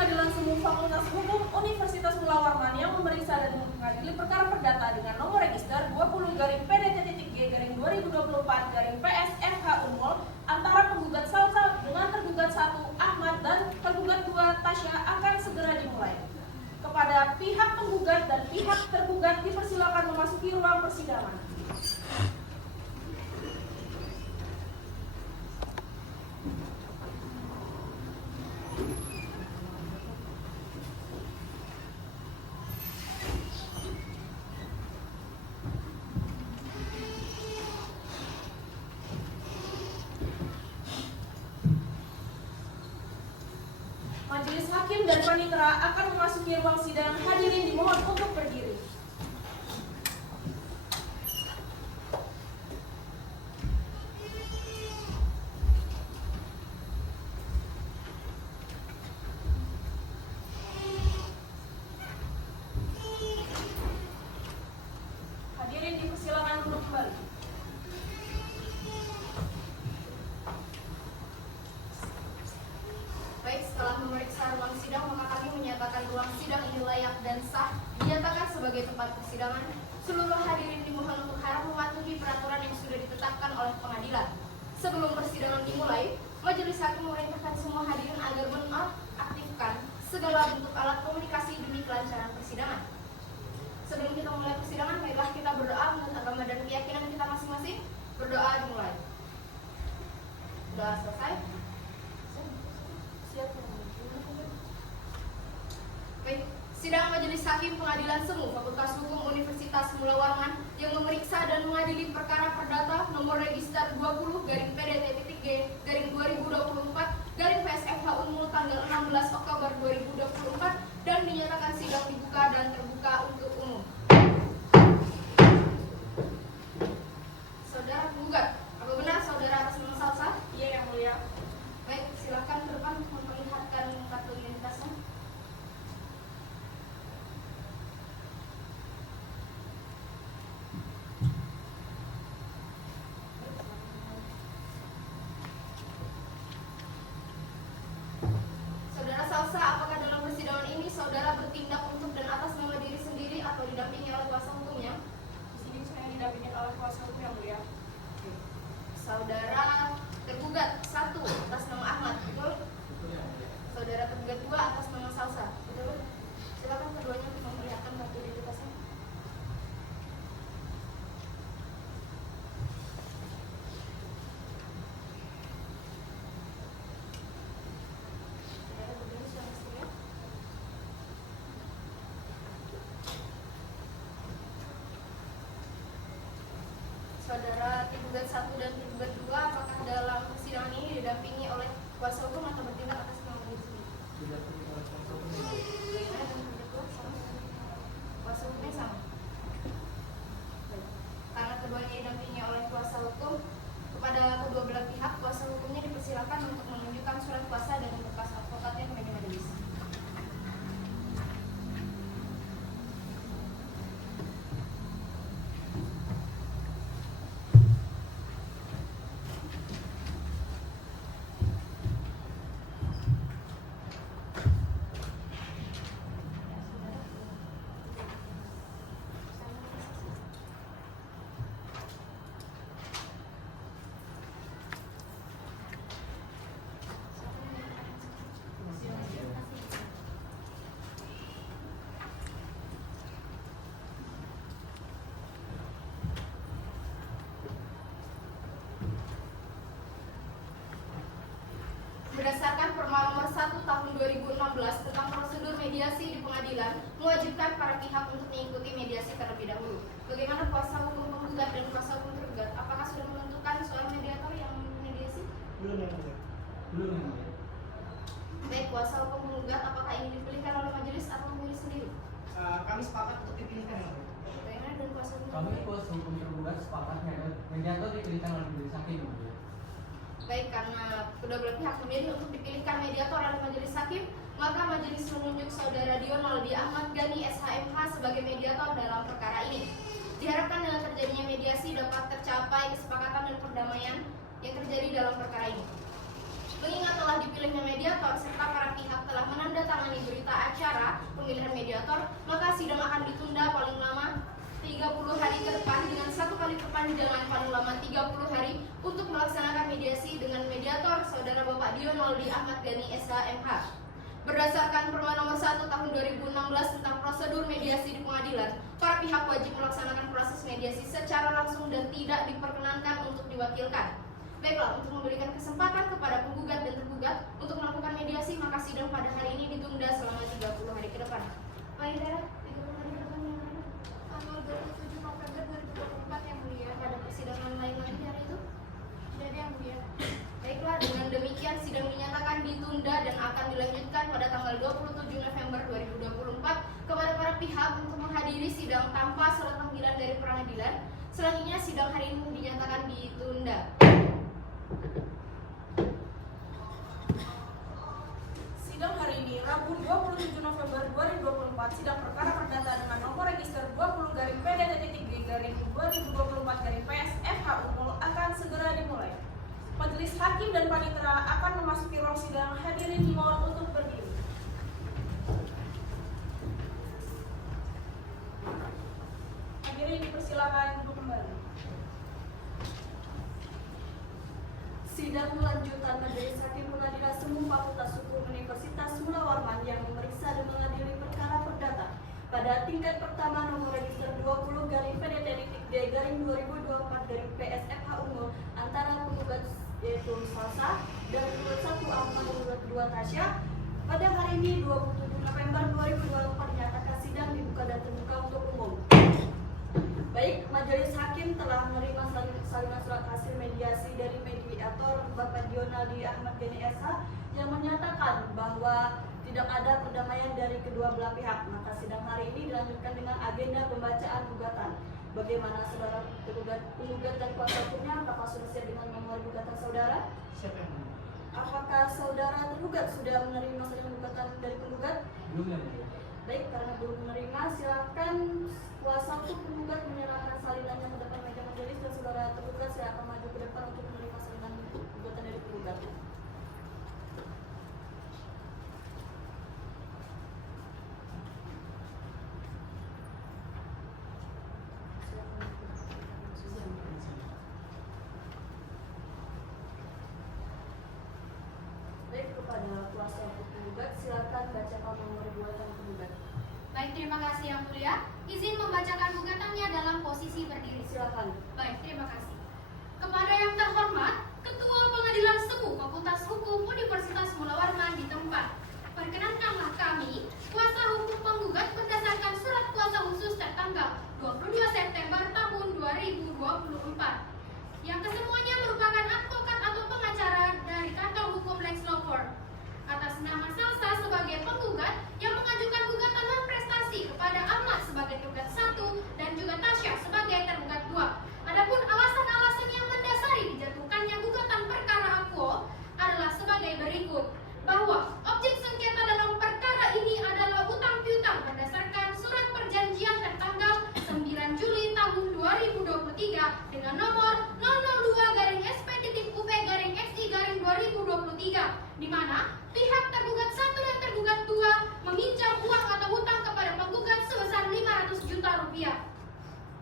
Pengadilan Semu Fakultas Hukum Universitas Mula Warman yang memeriksa dan mengadili perkara perdata dengan nomor register 20-PDT-G-2024-PS-FH Unmul antara penggugat Salsa dengan tergugat 1 Ahmad dan tergugat 2 Tasya akan segera dimulai. Kepada pihak penggugat dan pihak tergugat dipersilakan memasuki ruang persidangan. Majelis Hakim dan Panitera akan memasuki ruang sidang. Hadirin dimohon untuk berdiri. Hadirin dipersilakan duduk kembali. Baik, setelah memeriksa ruang sidang, maka kami menyatakan ruang sidang ini layak dan sah, dinyatakan sebagai tempat persidangan. Seluruh hadirin dimohon untuk harap mematuhi peraturan yang sudah ditetapkan oleh pengadilan. Sebelum persidangan dimulai, Majelis Hakim memerintahkan semua hadirin agar menonaktifkan segala bentuk alat komunikasi demi kelancaran persidangan. Sebelum kita mulai persidangan, baiklah kita berdoa menurut agama dan keyakinan kita masing-masing. Berdoa dimulai. Doa selesai. Baik, sidang Majelis Hakim Pengadilan Semu Fakultas Hukum Universitas Mula Warman yang memeriksa dan mengadili perkara perdata nomor register 20-PDT-G-2024-PSFH Unmul tanggal 16 Oktober 2024 dan dinyatakan sidang dibuka dan terbuka untuk umum. Saudara penggugat, apa benar saudara atas nama Salsa? Iya, Yang Mulia. Baik, silakan ke depan memperlihatkan kartu identitasnya. Saudara Salsa, apakah dalam persidangan ini saudara bertindak untuk dan atas nama diri sendiri atau didampingi oleh kuasa hukumnya? Di sini saya didampingi oleh kuasa hukum, Yang Mulia. Saudara tergugat 1 atas nama Ahmad, betul? Saudara tergugat 2 atas nama Salsa, betul? Silakan keduanya untuk memperlihatkan kartu identitasnya. Saudara berdua sudah mesti ya? Saudara tergugat 1 dan tergugat 2, apakah dalam persidangan ini didampingi oleh kuasa hukum atau bertindak atas nama diri sendiri? Bagaimana dengan tergugat 2? Sama? Kuasa hukumnya sama? Baik. Karena keduanya didampingi oleh kuasa hukum, kepada kedua belah pihak, kuasa hukumnya dipersilakan untuk menunjukkan surat kuasa dan berkas advokatnya kepada majelis. Berdasarkan Perma nomor 1 tahun 2016 tentang prosedur mediasi di pengadilan, mewajibkan para pihak untuk mengikuti mediasi terlebih dahulu. Bagaimana kuasa hukum penggugat dan kuasa hukum tergugat? Apakah sudah menentukan soal mediator yang mediasi? Belum yang mulia. Belum yang mulia. Baik, kuasa hukum penggugat, apakah ini dipilihkan oleh majelis atau memilih sendiri? Kami sepakat untuk dipilihkan yang mulia. Bagaimana dengan kuasa hukum Kami tergugat? kuasa hukum tergugat sepakatnya mediator dipilihkan oleh majelis hakim. Baik, karena kedua belah pihak memilih untuk dipilihkan mediator oleh majelis hakim, maka majelis menunjuk saudara Dion Noldi Ahmad Gani SHMH sebagai mediator dalam perkara ini. Diharapkan dengan terjadinya mediasi dapat tercapai kesepakatan dan perdamaian yang terjadi dalam perkara ini. Mengingat telah dipilihnya mediator serta para pihak telah menandatangani tata acara pemilihan mediator, maka sidang akan ditunda paling lama 30 hari ke depan dengan satu kali perpanjangan paling lama 30 hari untuk melaksanakan mediasi dengan mediator Saudara Bapak Dion Waldi Ahmad Gani SH MH. Berdasarkan Perma Nomor 1 Tahun 2016 tentang prosedur mediasi di pengadilan, para pihak wajib melaksanakan proses mediasi secara langsung dan tidak diperkenankan untuk diwakilkan. Baiklah, untuk memberikan kesempatan kepada penggugat dan tergugat untuk melakukan mediasi, maka sidang pada hari ini ditunda selama 30 hari ke depan. Baik, Dara, 30 hari ke depan yang ada. Tanggal 27 November 2024 yang mulia, pada persidangan lain lagi di hari itu? Jadi yang mulia. Baiklah, dengan demikian sidang dinyatakan ditunda dan akan dilanjutkan pada tanggal 27 November 2024 kepada para pihak untuk menghadiri sidang tanpa surat panggilan dari pengadilan. Selanjutnya sidang hari ini dinyatakan ditunda. Sidang hari ini, Rabu 27 November 2024, sidang perkara perdata dengan nomor register 20-PDT-2024-PSFH Unmul akan segera dimulai. Majelis Hakim dan Panitera akan memasuki ruang sidang. Hadirin dimohon untuk berdiri. Hadirin dipersilakan duduk kembali. Sidang lanjutan Majelis Hakim Pengadilan Semu Fakultas Hukum Universitas Mula Warman yang memeriksa dan mengadili perkara perdata pada tingkat pertama nomor register 20-PDT-D-2024-PSFH Unmul antara penggugat yaitu Salsa dan penggugat 1 Ahmad dan penggugat 2 Tasya pada hari ini 27 November 2024 dinyatakan sidang dibuka dan terbuka untuk umum. Baik, Majelis Hakim telah menerima salinan surat hasil mediasi dari mediator Bapak Dion Waldi Ahmad Gani SH yang menyatakan bahwa tidak ada perdamaian dari kedua belah pihak. Maka sidang hari ini dilanjutkan dengan agenda pembacaan gugatan. Bagaimana saudara penggugat dan kuasa hukumnya? Apakah sudah siap dengan memori gugatan saudara? Siapa yang mana? Apakah saudara tergugat sudah menerima salinan gugatan dari penggugat? Belum yang mulia. Baik, karena belum menerima, silakan kuasa hukum penggugat menyerahkan salinannya ke depan meja majelis dan saudara tergugat saya akan maju ke depan untuk menerima salinan gugatan dari penggugat. Baik, kepada kuasa hukum penggugat silakan bacakan nomor gugatan penggugat. Baik, terima kasih Yang Mulia. Izin membacakan gugatannya dalam posisi berdiri. Silakan. Baik, terima kasih. Kepada yang terhormat, Ketua Pengadilan Semu Fakultas Hukum Universitas Mula Warman di tempat. Perkenankanlah kami, kuasa hukum penggugat berdasarkan surat kuasa khusus tertanggal 22 September tahun 2024. Yang kesemuanya merupakan advokat atau pengacara dari kantor hukum Lex Law Firm. Atas nama Salsa sebagai penggugat yang mengajukan gugatan non prestasi kepada Ahmad sebagai tergugat 1 dan juga Tasya sebagai tergugat 2. Adapun alasan-alasan yang mendasari dijatuhkannya gugatan perkara akuo adalah sebagai berikut. Bahwa objek sengketa dalam perkara ini adalah utang piutang berdasarkan surat perjanjian tertanggal 9 Juli tahun 2023 dengan nomor 002-SP-UP-XI-2023 di mana pihak tergugat 1 dan tergugat 2 meminjam uang atau hutang kepada penggugat sebesar 500 juta rupiah.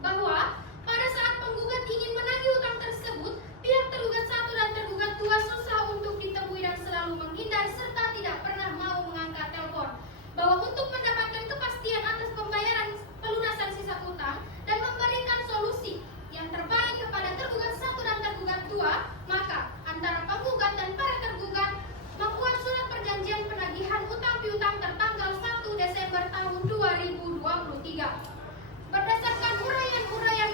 Bahwa pada saat penggugat ingin menagih hutang tersebut, pihak tergugat 1 dan tergugat 2 susah untuk ditemui dan selalu menghindar serta tidak pernah mau mengangkat telepon. Bahwa untuk mendapatkan kepastian atas pembayaran pelunasan sisa hutang dan memberikan solusi yang terbaik kepada tergugat 1 dan tergugat 2, maka antara penggugat dan para tergugat membuat surat perjanjian penagihan utang piutang tertanggal 1 Desember tahun 2023. Berdasarkan uraian-uraian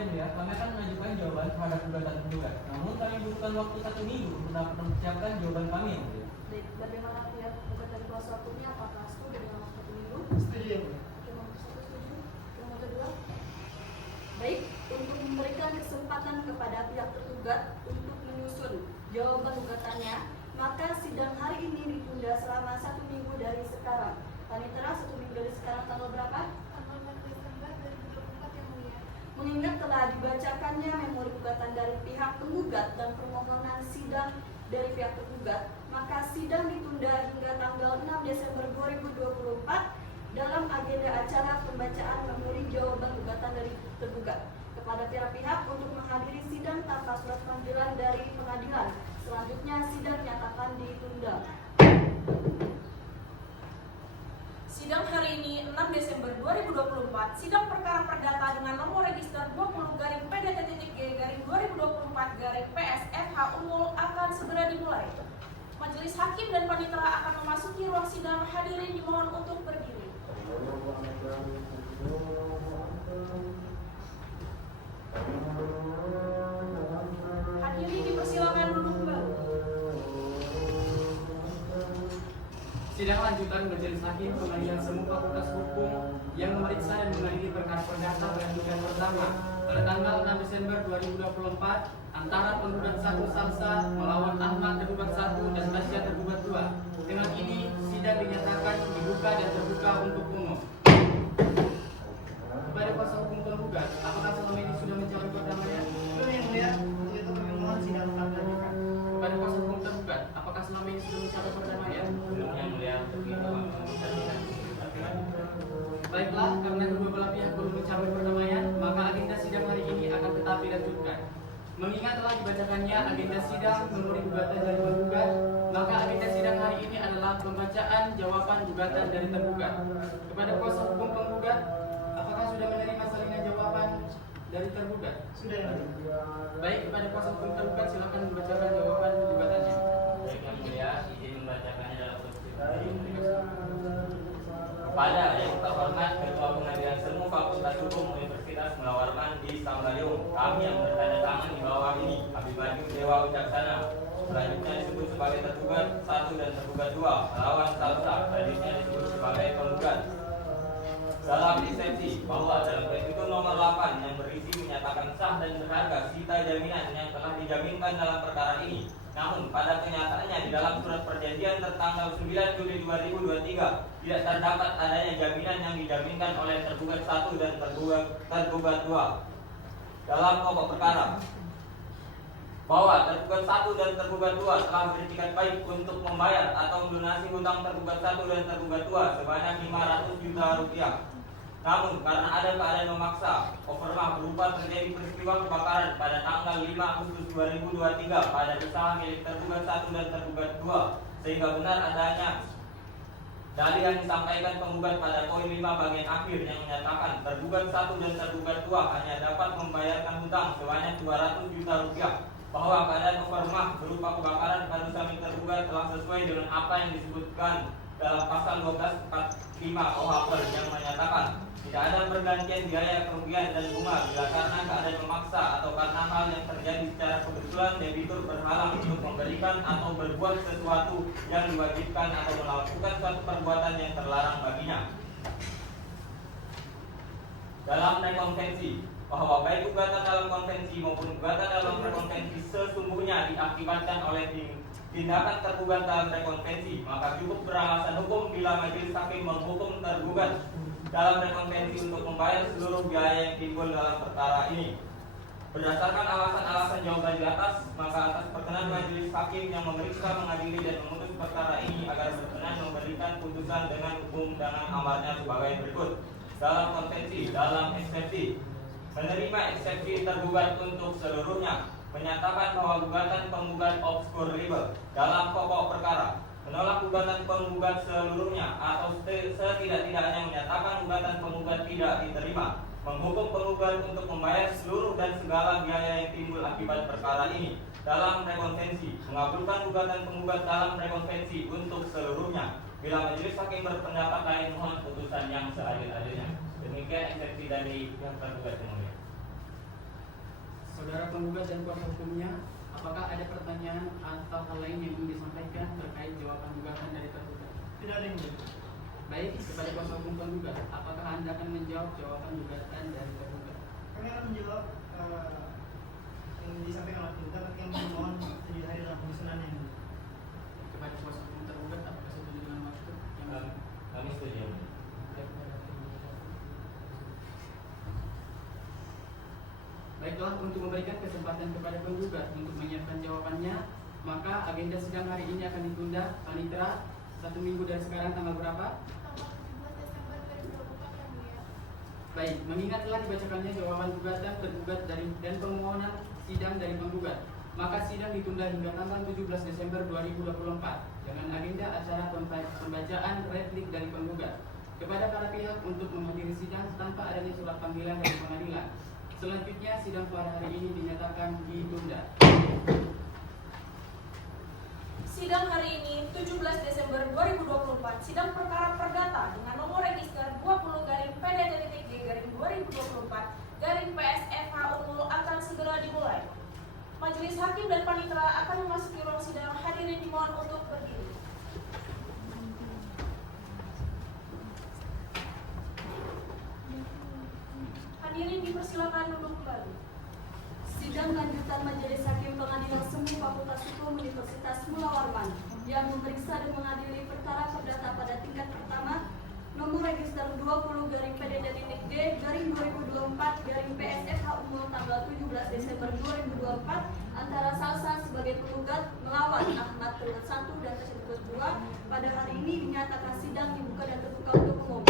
Yang mulia, kami akan mengajukan jawaban terhadap gugatan penggugat. Namun kami butuhkan waktu 1 minggu untuk dapat mempersiapkan jawaban kami, Yang mulia. Baik, bagaimana pihak penggugat dari kuasa hukumnya? Apakah setuju dengan waktu 1 minggu? Setuju yang mulia. Nomor 1 setuju. Nomor 2. Baik, untuk memberikan kesempatan kepada pihak tergugat untuk menyusun jawaban gugatannya, maka sidang hari ini ditunda selama 1 minggu dari sekarang. Panitera, 1 minggu dari sekarang tanggal berapa? Tanggal 4 Desember 2024 yang mulia. Mengingat telah dibacakannya memori gugatan dari pihak penggugat dan permohonan sidang dari pihak tergugat, maka sidang ditunda hingga tanggal 6 Desember 2024 dalam agenda acara pembacaan memori jawaban gugatan dari tergugat kepada pihak-pihak untuk menghadiri sidang tanpa surat panggilan dari pengadilan. Selanjutnya sidang dinyatakan ditunda. Sidang hari ini 6 Desember 2024, sidang perkara perdata dengan nomor register 20-PDTT-2024-PSFH Unmul akan segera dimulai. Majelis Hakim dan Panitera akan memasuki ruang sidang. Hadirin dimohon untuk berdiri. Hadirin dipersilakan duduk kembali. Sidang lanjutan Majelis Hakim Pengadilan Semu Fakultas Hukum yang memeriksa dan mengadili perkara perdata dengan dugaan pertama pada tanggal 6 Desember 2024 antara penggugat 1 Salsa melawan Ahmad tergugat 1 dan Tasya tergugat 2. Dengan ini sidang dinyatakan dibuka dan terbuka untuk umum. Kepada kuasa hukum penggugat, apakah selama ini sudah mencapai perdamaian? Belum yang mulia. Untuk itu kami mohon sidang tetap dilanjutkan. Kepada kuasa hukum tergugat, apakah selama ini sudah mencapai perdamaian? Belum yang mulia, untuk itu kami meminta sidang. Baiklah, karena kedua belah pihak belum mencapai perdamaian, maka agenda sidang hari ini akan tetap dilanjutkan. Mengingat telah dibacakannya agenda sidang memori gugatan dari penggugat, maka agenda sidang hari ini adalah pembacaan jawaban gugatan dari tergugat. Kepada kuasa hukum penggugat, apakah sudah menerima salinan jawaban dari tergugat? Sudah yang mulia. Baik, kepada kuasa hukum tergugat silakan membacakan jawaban gugatannya. Baik yang mulia, izin membacakannya dalam persidangan. Kepada yang terhormat Ketua Pengadilan Semu Fakultas Hukum Universitas Melawarman di Sambaliung, kami yang bertanda tangan di bawah ini, Habib Maju Dewa Ucaksana, selanjutnya disebut sebagai tergugat 1 dan tergugat 2, melawan Salsa, selanjutnya disebut sebagai penggugat. Dalam eksepsi bahwa dalam petitum nomor 8 yang berisi menyatakan sah dan berharga sita jaminan yang telah dijaminkan dalam perkara ini, namun pada kenyataannya di dalam surat perjanjian tertanggal 9 Juli 2023 tidak terdapat adanya jaminan yang dijaminkan oleh tergugat 1 dan tergugat 2. Dalam pokok perkara bahwa tergugat 1 dan tergugat 2 telah beretikat baik untuk membayar atau melunasi hutang tergugat 1 dan tergugat 2 sebanyak 500 juta rupiah. Namun karena ada keadaan memaksa, overmah berupa terjadi peristiwa kebakaran pada tanggal 5 Agustus 2023 pada usaha milik tergugat 1 dan tergugat 2, sehingga benar adanya dalil yang disampaikan penggugat pada poin 5 bagian akhir yang menyatakan tergugat 1 dan tergugat 2 hanya dapat membayarkan hutang sebanyak 200 juta rupiah, bahwa keadaan overmah berupa kebakaran pada usaha milik tergugat telah sesuai dengan apa yang disebutkan dalam pasal 1245 KUHP yang menyatakan tidak ada pergantian biaya kerugian dan bunga bila karena keadaan memaksa atau karena hal yang terjadi secara kebetulan debitur berhalang untuk memberikan atau berbuat sesuatu yang diwajibkan atau melakukan suatu perbuatan yang terlarang baginya. Dalam rekonvensi bahwa baik gugatan dalam konvensi maupun gugatan dalam rekonvensi sesungguhnya diakibatkan oleh tindakan tergugat dalam rekonvensi, maka cukup beralasan hukum bila majelis hakim menghukum tergugat dalam rekonvensi untuk membayar seluruh biaya yang timbul dalam perkara ini. Berdasarkan alasan-alasan jawaban di atas, maka atas perkenan majelis hakim yang memeriksa, mengadili dan memutus perkara ini agar berkenan memberikan putusan dengan hukum dengan amarnya sebagai berikut. Dalam konvensi, dalam eksepsi, menerima eksepsi tergugat untuk seluruhnya, menyatakan bahwa gugatan penggugat obscurable dalam pokok perkara, menolak gugatan penggugat seluruhnya atau setidak-tidaknya menyatakan gugatan penggugat tidak diterima, menghukum penggugat untuk membayar seluruh dan segala biaya yang timbul akibat perkara ini dalam rekonvensi, mengabulkan gugatan penggugat dalam rekonvensi untuk seluruhnya. Bila majelis hakim berpendapat lain, mohon putusan yang seadil-adilnya. Demikian eksepsi dari yang tergugat yang mulia. Saudara penggugat dan kuasa hukumnya, apakah ada pertanyaan atau hal lain yang ingin disampaikan terkait jawaban gugatan dari tergugat? Tidak ada yang mulia. Baik, kepada kuasa hukum penggugat, apakah Anda akan menjawab jawaban gugatan dari tergugat? Kami akan menjawab yang disampaikan oleh penggugat, tapi yang mohon tidak hadir dalam penyusunan yang mulia. Kepada kuasa hukum tergugat, apakah setuju dengan maksud yang Kami setuju. Baiklah, untuk memberikan kesempatan kepada penggugat untuk menyiapkan jawabannya, maka agenda sidang hari ini akan ditunda panitera 1 minggu dari sekarang tanggal berapa? Tanggal 17 Desember 2024 yang mulia. Baik, mengingat telah dibacakannya jawaban gugatan tergugat dan permohonan sidang dari penggugat, maka sidang ditunda hingga tanggal 17 Desember 2024 dengan agenda acara pembacaan replik dari penggugat kepada para pihak untuk menghadiri sidang tanpa adanya surat panggilan dari pengadilan. Selanjutnya, sidang pada hari ini dinyatakan ditunda. Sidang hari ini 17 Desember 2024, sidang perkara perdata dengan nomor register 20-PD-G-2024 PSFH akan segera dimulai. Majelis hakim dan panitera akan memasuki ruang sidang. Hadirin dimohon untuk berdiri. Hadirin dipersilakan duduk kembali. Sidang lanjutan Majelis Hakim Pengadilan Semu Fakultas Hukum Universitas Mula Warman yang memeriksa dan mengadili perkara perdata pada tingkat pertama nomor register 20-PD-G-2024 PSFH tanggal 17 Desember 2024 antara Salsa sebagai penggugat melawan Ahmad tergugat 1 dan tergugat 2 pada hari ini dinyatakan sidang dibuka dan terbuka untuk umum.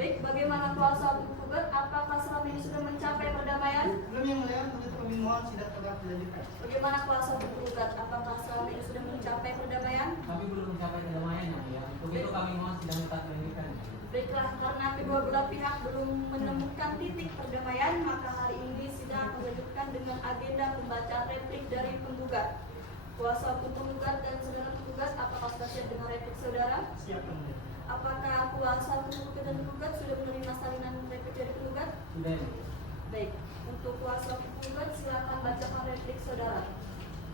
Baik, bagaimana kuasa hukum penggugat? Apakah selama ini sudah mencapai perdamaian? Belum yang mulia, untuk kami mohon sidang tetap dilanjutkan. Bagaimana kuasa hukum penggugat? Apakah selama ini sudah mencapai perdamaian? Kami belum mencapai kedamaian yang mulia. Untuk itu kami mohon sidang tetap dilanjutkan. Baiklah, karena kedua belah pihak belum menemukan titik perdamaian, maka hari ini sidang akan dilanjutkan dengan agenda pembacaan replik dari penggugat. Kuasa hukum penggugat dan saudara penggugat, apakah sudah siap dengan replik saudara? Siap yang mulia. Apakah kuasa hukum penggugat dan penggugat sudah menerima salinan replik dari penggugat? Sudah. Baik, untuk kuasa hukum penggugat silakan bacakan replik saudara.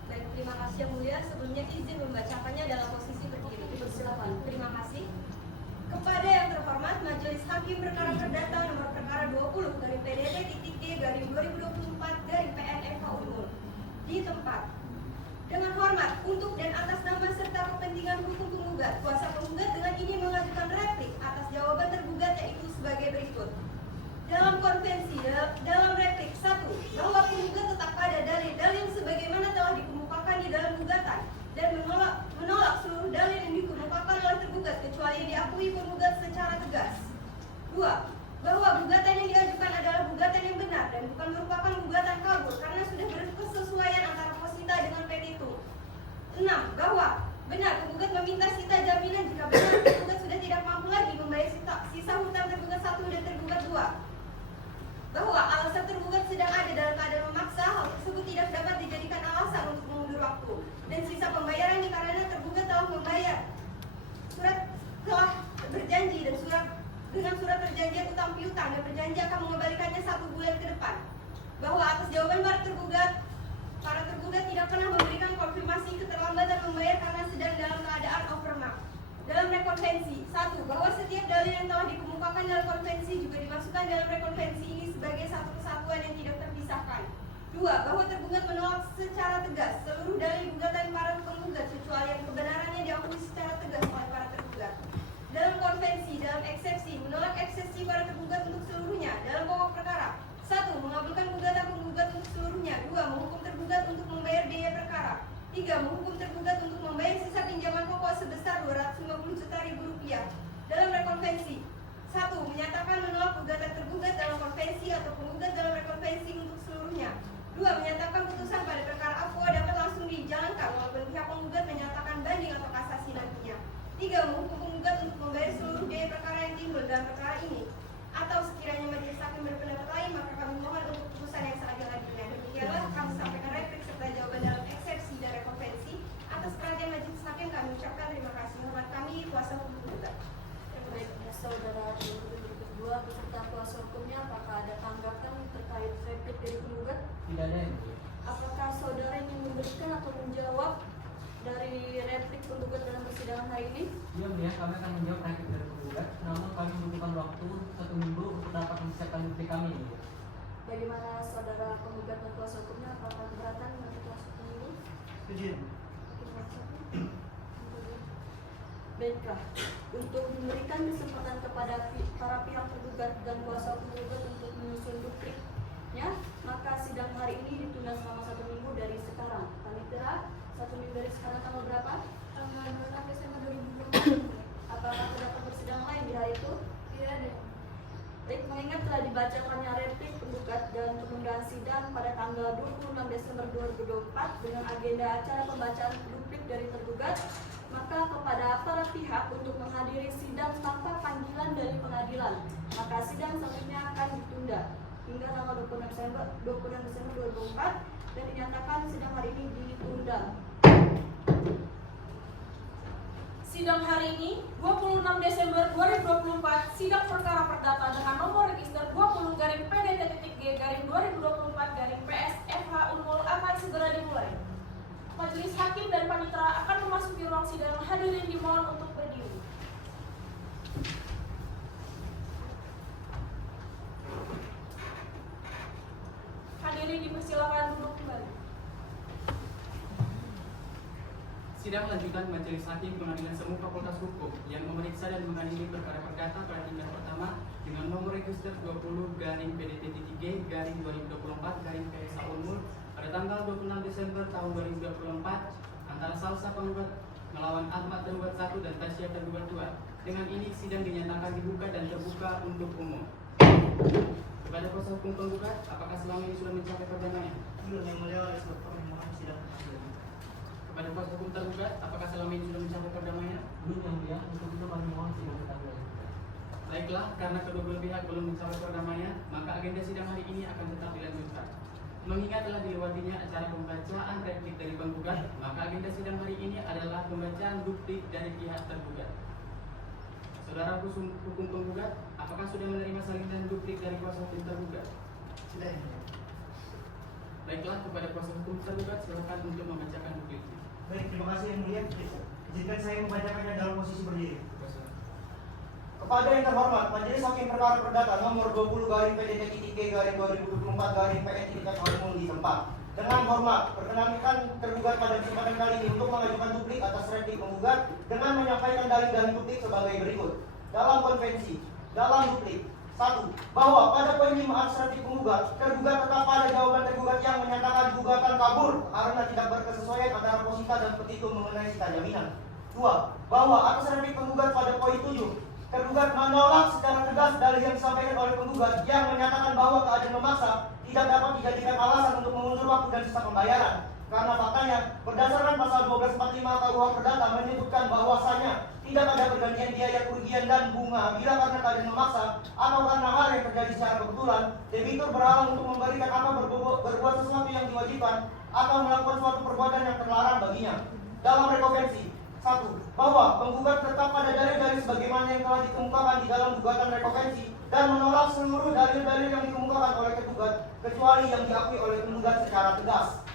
Baik, terima kasih yang mulia. Sebelumnya izin membacakannya dalam posisi berdiri. Dipersilakan. Terima kasih. Kepada yang terhormat Majelis Hakim Perkara Perdata nomor perkara 20 dari PDT-D-2024-PNFH Unmul di tempat. Dengan hormat untuk dan atas nama serta kepentingan hukum penggugat, kuasa penggugat dengan ini mengajukan replik atas jawaban tergugat yaitu sebagai berikut. Dalam konvensi, dalam replik 1, bahwa penggugat tetap pada dalil-dalil sebagaimana telah dikemukakan di dalam gugatan dan menolak seluruh dalil yang dikemukakan oleh tergugat kecuali yang diakui penggugat secara tegas. 2, bahwa gugatan yang diajukan adalah gugatan yang benar dan bukan merupakan gugatan kabur karena sudah berkesesuaian antara posita dengan petitum. 6, bahwa benar penggugat meminta sita jaminan jika benar tergugat sudah tidak mampu lagi membayar sisa hutang tergugat 1 dan tergugat 2. Bahwa alasan tergugat sedang ada dalam keadaan memaksa, hal tersebut tidak dapat dijadikan alasan untuk mengundur waktu dan sisa pembayarannya karena tergugat telah membayar telah berjanji dan dengan surat perjanjian utang piutang dan berjanji akan mengembalikannya 1 bulan ke depan. Bahwa atas jawaban para tergugat tidak pernah memberikan konfirmasi keterlambatan membayar karena sedang dalam keadaan overmark. Dalam rekonvensi 1, bahwa setiap dalil yang telah dikemukakan dalam konvensi juga dimasukkan dalam rekonvensi ini sebagai satu kesatuan yang tidak terpisahkan. 2, bahwa tergugat menolak secara tegas seluruh dalil gugatan para penggugat kecuali yang kebenarannya diakui secara tegas oleh para tergugat. Dalam konvensi, dalam eksepsi, menolak eksepsi para tergugat untuk seluruhnya. Dalam pokok perkara 1, mengabulkan gugatan penggugat untuk seluruhnya. 2, menghukum tergugat untuk membayar biaya perkara. 3, menghukum tergugat untuk membayar sisa pinjaman pokok sebesar 250 juta ribu rupiah. Dalam rekonvensi 1, menyatakan menolak gugatan tergugat dalam konvensi atau penggugat dalam rekonvensi untuk seluruhnya. 2, menyatakan putusan pada perkara aqua dapat langsung dijalankan walaupun pihak penggugat menyatakan banding atau kasasi nantinya. 3, menghukum penggugat untuk membayar seluruh biaya perkara yang timbul dalam perkara ini. Atau sekiranya majelis hakim berpendapat lain, maka kami mohon untuk putusan yang seadil-adilnya. Demikianlah kami sampaikan replik serta jawaban dalam eksepsi dan rekonvensi. Atas perhatian majelis hakim kami ucapkan terima kasih. Hormat kami, kuasa hukum penggugat. Baik, saudara yang kedua beserta kuasa hukumnya, apakah ada tanggapan terkait replik dari penggugat? Tidak ada yang mulia. Apakah saudara ingin memberikan atau menjawab dari replik penggugat dalam persidangan hari ini? Iya mulia, kami akan menjawab replik dari penggugat. Namun kami membutuhkan waktu 1 minggu untuk dapat mempersiapkan duplik kami. Mulia. Bagaimana saudara penggugat dan kuasa hukumnya? Apakah keberatan dengan kuasa hukum ini? Setuju. Baiklah, untuk memberikan kesempatan kepada para pihak tergugat dan kuasa hukum tergugat untuk menyusun dupliknya, maka sidang hari ini ditunda selama 1 minggu dari sekarang. Panitera, 1 minggu dari sekarang tanggal berapa? Tanggal 26 Desember 2020. Apakah terdapat persidangan lain di hari itu? Tidak ada. Baik, mengingat telah dibacakannya replik penggugat dan penundaan sidang pada tanggal 26 Desember 2024 dengan agenda acara pembacaan duplik dari tergugat, maka kepada para pihak untuk menghadiri sidang tanpa panggilan dari pengadilan, maka sidang selanjutnya akan ditunda hingga tanggal 26 Desember 2024 dan dinyatakan sidang hari ini ditunda. Sidang hari ini 26 Desember 2024 sidang perkara perdata dengan nomor register 20-PDT-G-2024-PSFH Unmul akan segera dimulai. Majelis hakim dan panitera akan memasuki ruang sidang. Hadirin dimohon untuk berdiri. Hadirin dipersilakan duduk kembali. Sidang lanjutan Majelis Hakim Pengadilan Semu Fakultas Hukum yang memeriksa dan mengadili perkara perdata pada tingkat pertama dengan nomor register 20-PDT-G-2024-PSA Unmul pada tanggal 26 Desember tahun 2024 antara Salsa penggugat melawan Ahmad tergugat 1 dan Tasya tergugat 2. Dengan ini sidang dinyatakan dibuka dan terbuka untuk umum. Kepada kuasa hukum penggugat, apakah selama ini sudah mencapai perdamaian? Belum, yang mulia oleh sebab permohonan sidang. Kepada kuasa hukum tergugat, apakah selama ini sudah mencapai perdamaian? Belum yang mulia, untuk itu kami mohon sidang ditangguh. Baiklah, karena kedua belah pihak belum mencapai perdamaian, maka agenda sidang hari ini akan tetap dilanjutkan. Mengingat telah dilewatinya acara pembacaan replik dari penggugat, maka agenda sidang hari ini adalah pembacaan duplik dari pihak tergugat. Saudara hukum penggugat, apakah sudah menerima salinan duplik dari kuasa hukum tergugat? Sudah, yang mulia. Baiklah, kepada kuasa hukum tergugat silakan untuk membacakan duplik. Baik, terima kasih yang mulia. Izinkan saya membacakannya dalam posisi berdiri. Kepada yang terhormat, Majelis Hakim Perkara Perdata nomor 20-PDT-G-2024-PN-PN di tempat. Dengan hormat, perkenankan tergugat pada kesempatan kali ini untuk mengajukan duplik atas replik penggugat dengan menyampaikan dalil-dalil duplik sebagai berikut. Dalam konvensi, dalam duplik 1. Bahwa pada poin 5 atas replik penggugat, tergugat tetap pada jawaban tergugat yang menyatakan gugatan kabur karena tidak berkesesuaian antara posita dan petitum mengenai sita jaminan. 2. Bahwa atas replik penggugat pada poin 7, tergugat menolak secara tegas dalil yang disampaikan oleh penggugat yang menyatakan bahwa keadaan memaksa tidak dapat dijadikan alasan untuk mengundur waktu dan sisa pembayaran. Karena faktanya, berdasarkan pasal 1245 KUH Perdata menyebutkan bahwasanya tidak ada pergantian biaya kerugian dan bunga bila karena keadaan memaksa atau karena hal yang terjadi secara kebetulan, debitur berhalang untuk memberikan atau berbuat sesuatu yang diwajibkan atau melakukan suatu perbuatan yang terlarang baginya. Dalam rekonvensi 1. Bahwa penggugat tetap pada dalil-dalil sebagaimana yang telah dikemukakan di dalam gugatan rekonvensi dan menolak seluruh dalil-dalil yang dikemukakan oleh tergugat kecuali yang diakui oleh penggugat secara tegas.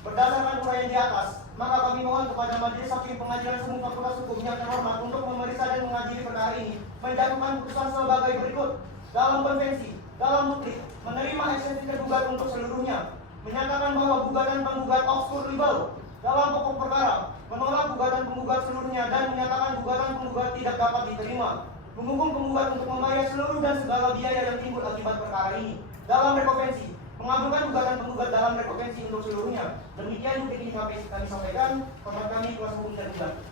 Berdasarkan uraian di atas, maka kami mohon kepada Majelis Hakim Pengadilan Semu Fakultas Hukum yang terhormat untuk memeriksa dan mengadili perkara ini menjatuhkan putusan sebagai berikut. Dalam konvensi, dalam duplik, menerima eksepsi tergugat untuk seluruhnya, menyatakan bahwa gugatan penggugat obskur libel. Dalam pokok perkara, menolak gugatan penggugat seluruhnya dan menyatakan gugatan penggugat tidak dapat diterima. Menghukum penggugat untuk membayar seluruh dan segala biaya yang timbul akibat perkara ini. Dalam rekonvensi, mengabulkan gugatan penggugat dalam rekonvensi untuk seluruhnya. Demikian duplik ini kami sampaikan. Hormat kami kuasa hukum tergugat.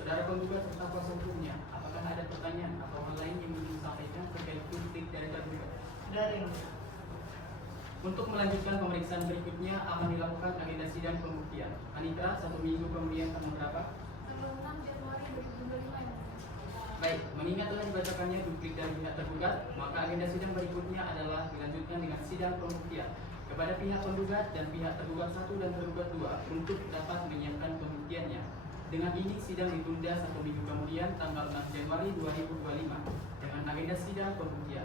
Saudara penggugat serta kuasa hukumnya, apakah ada pertanyaan atau hal lain yang ingin disampaikan terkait duplik dari tergugat? Dari Untuk melanjutkan pemeriksaan berikutnya akan dilakukan agenda sidang pembuktian. Anita, 1 minggu kemudian tanggal berapa? Tanggal 6 Januari 2025. Baik, mengingat telah dibacakannya duplik dari pihak tergugat, maka agenda sidang berikutnya adalah dilanjutkan dengan sidang pembuktian kepada pihak penggugat dan pihak tergugat 1 dan tergugat 2 untuk dapat menyiapkan pembuktiannya. Dengan ini sidang ditunda 1 minggu kemudian tanggal 6 Januari 2025 dengan agenda sidang pembuktian.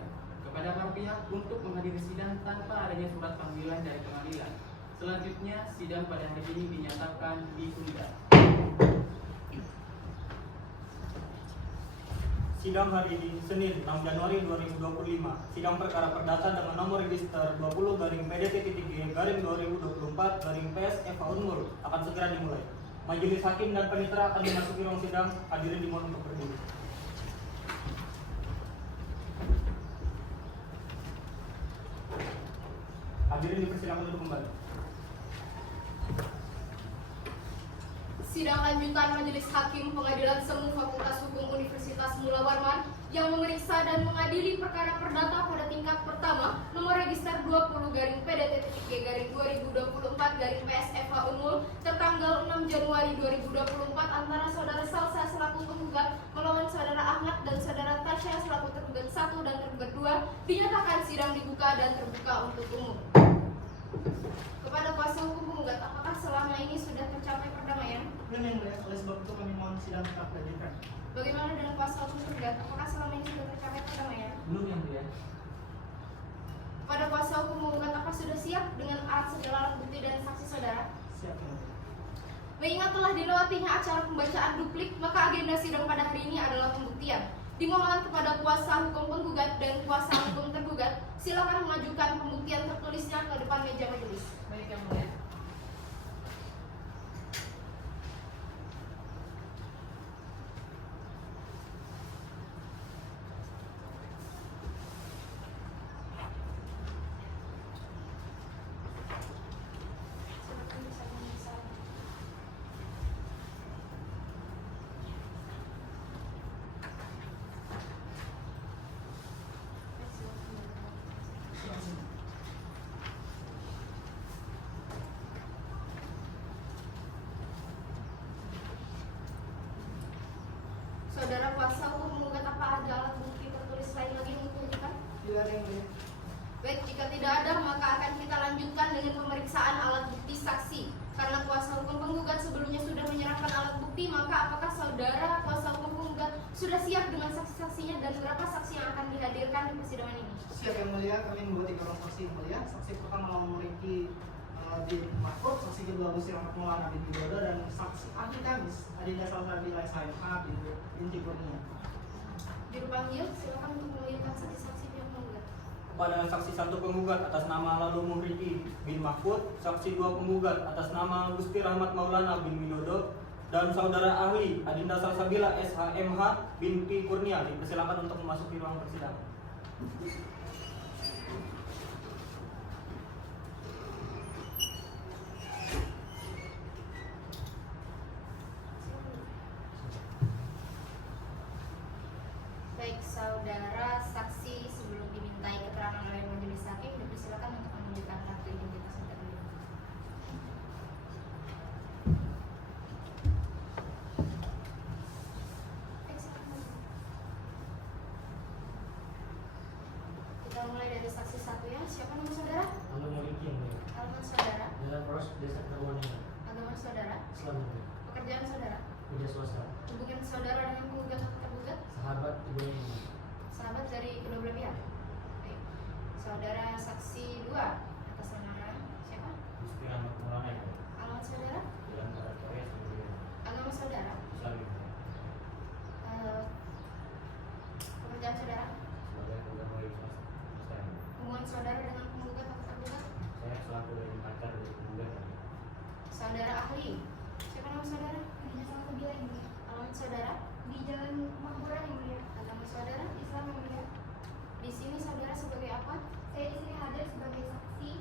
Kepada kepada para pihak untuk menghadiri sidang tanpa adanya surat panggilan dari pengadilan. Selanjutnya, sidang pada hari ini dinyatakan ditunda. Sidang hari ini, Senin 6 Januari 2025. Sidang perkara perdata dengan nomor register 20-PDT-2024-PS FH akan segera dimulai. Majelis hakim dan panitera akan memasuki ruang sidang. Hadirin dimohon untuk berdiri. Hadirin dipersilakan untuk kembali. Sidang lanjutan Majelis Hakim Pengadilan Semu Fakultas Hukum Universitas Mula Warman yang memeriksa dan mengadili perkara perdata pada tingkat pertama nomor register 20-PDT-2024-PSFH Unmul tertanggal 6 Januari 2024 antara saudara Salsa selaku penggugat melawan saudara Ahmad dan saudara Tasya selaku tergugat 1 dan tergugat 2 dinyatakan sidang dibuka dan terbuka untuk umum. Kepada kuasa hukum penggugat, apakah selama ini sudah tercapai perdamaian? Belum yang mulia, oleh sebab itu kami mohon sidang tetap dilanjutkan. Bagaimana dengan kuasa hukum penggugat? Apakah selama ini sudah tercapai perdamaian? Belum yang mulia. Pada kuasa hukum penggugat, apa sudah siap dengan alat segala alat bukti dan saksi saudara? Siap yang mulia. Mengingat telah dilewatinya acara pembacaan duplik, maka agenda sidang pada hari ini adalah pembuktian. Dimohon kepada kuasa hukum penggugat dan kuasa hukum tergugat, silakan mengajukan pembuktian tertulisnya ke depan meja majelis. Baik yang mulia. Saudara kuasa hukum penggugat, apa ada alat bukti tertulis lain lagi yang ditunjukkan? Tidak ada yang mulia. Baik, jika tidak ada, maka akan kita lanjutkan dengan pemeriksaan alat bukti saksi. Karena kuasa hukum penggugat sebelumnya sudah menyerahkan alat bukti, maka apakah saudara kuasa hukum penggugat sudah siap dengan saksi-saksinya dan berapa saksi yang akan dihadirkan di persidangan ini? Siap yang mulia, kami membuat 3 orang saksi yang mulia. Saksi pertama nomor Ricky bin Mahfud, saksi kedua Gusti Rahmat Maulana bin Widodo, dan saksi ahli Kamis adinda Salsa Bila SHMH binti Kurnia. Juru panggil, silakan untuk memilihkan saksi-saksi pihak penggugat. Kepada saksi 1 penggugat atas nama Lalu Muhriki bin Mahfud, saksi 2 penggugat atas nama Gusti Rahmat Maulana bin Widodo, dan saudara ahli adinda Salsabila SHMH binti Kurnia dipersilakan untuk memasuki ruang persidangan. Baik, saudara saksi sebelum dimintai keterangan oleh majelis hakim dipersilakan untuk menunjukkan kartu identitas terlebih dahulu. Baik, silakan. Kita mulai dari saksi 1 ya. Siapa nama saudara? Lalu Muhriki yang mulia. Alamat saudara? Jalan Poros Desa Kerwaningan. Agama saudara? Islam yang mulia. Pekerjaan saudara? Kerja swasta. Hubungan saudara dengan penggugat atau tergugat? Sahabat ibu yang mulia. Sahabat dari kedua belah pihak. Baik. Saudara saksi 2 atas nama siapa? Gusti Rahmat Maulana yang mulia. Alamat saudara? Jalan Barat Korea Semuanya. Agama saudara? Islam yang mulia. Pekerjaan saudara? Sebagai pegawai swasta yang mulia. Hubungan saudara dengan penggugat atau tergugat? Saya selaku dari pacar dari penggugat. Saudara ahli. Siapa nama saudara? Bila yang mulia. Alamat saudara? Di Jalan Makmuran yang mulia. Agama saudara? Islam yang mulia. Di sini saudara sebagai apa? Saya di sini hadir sebagai saksi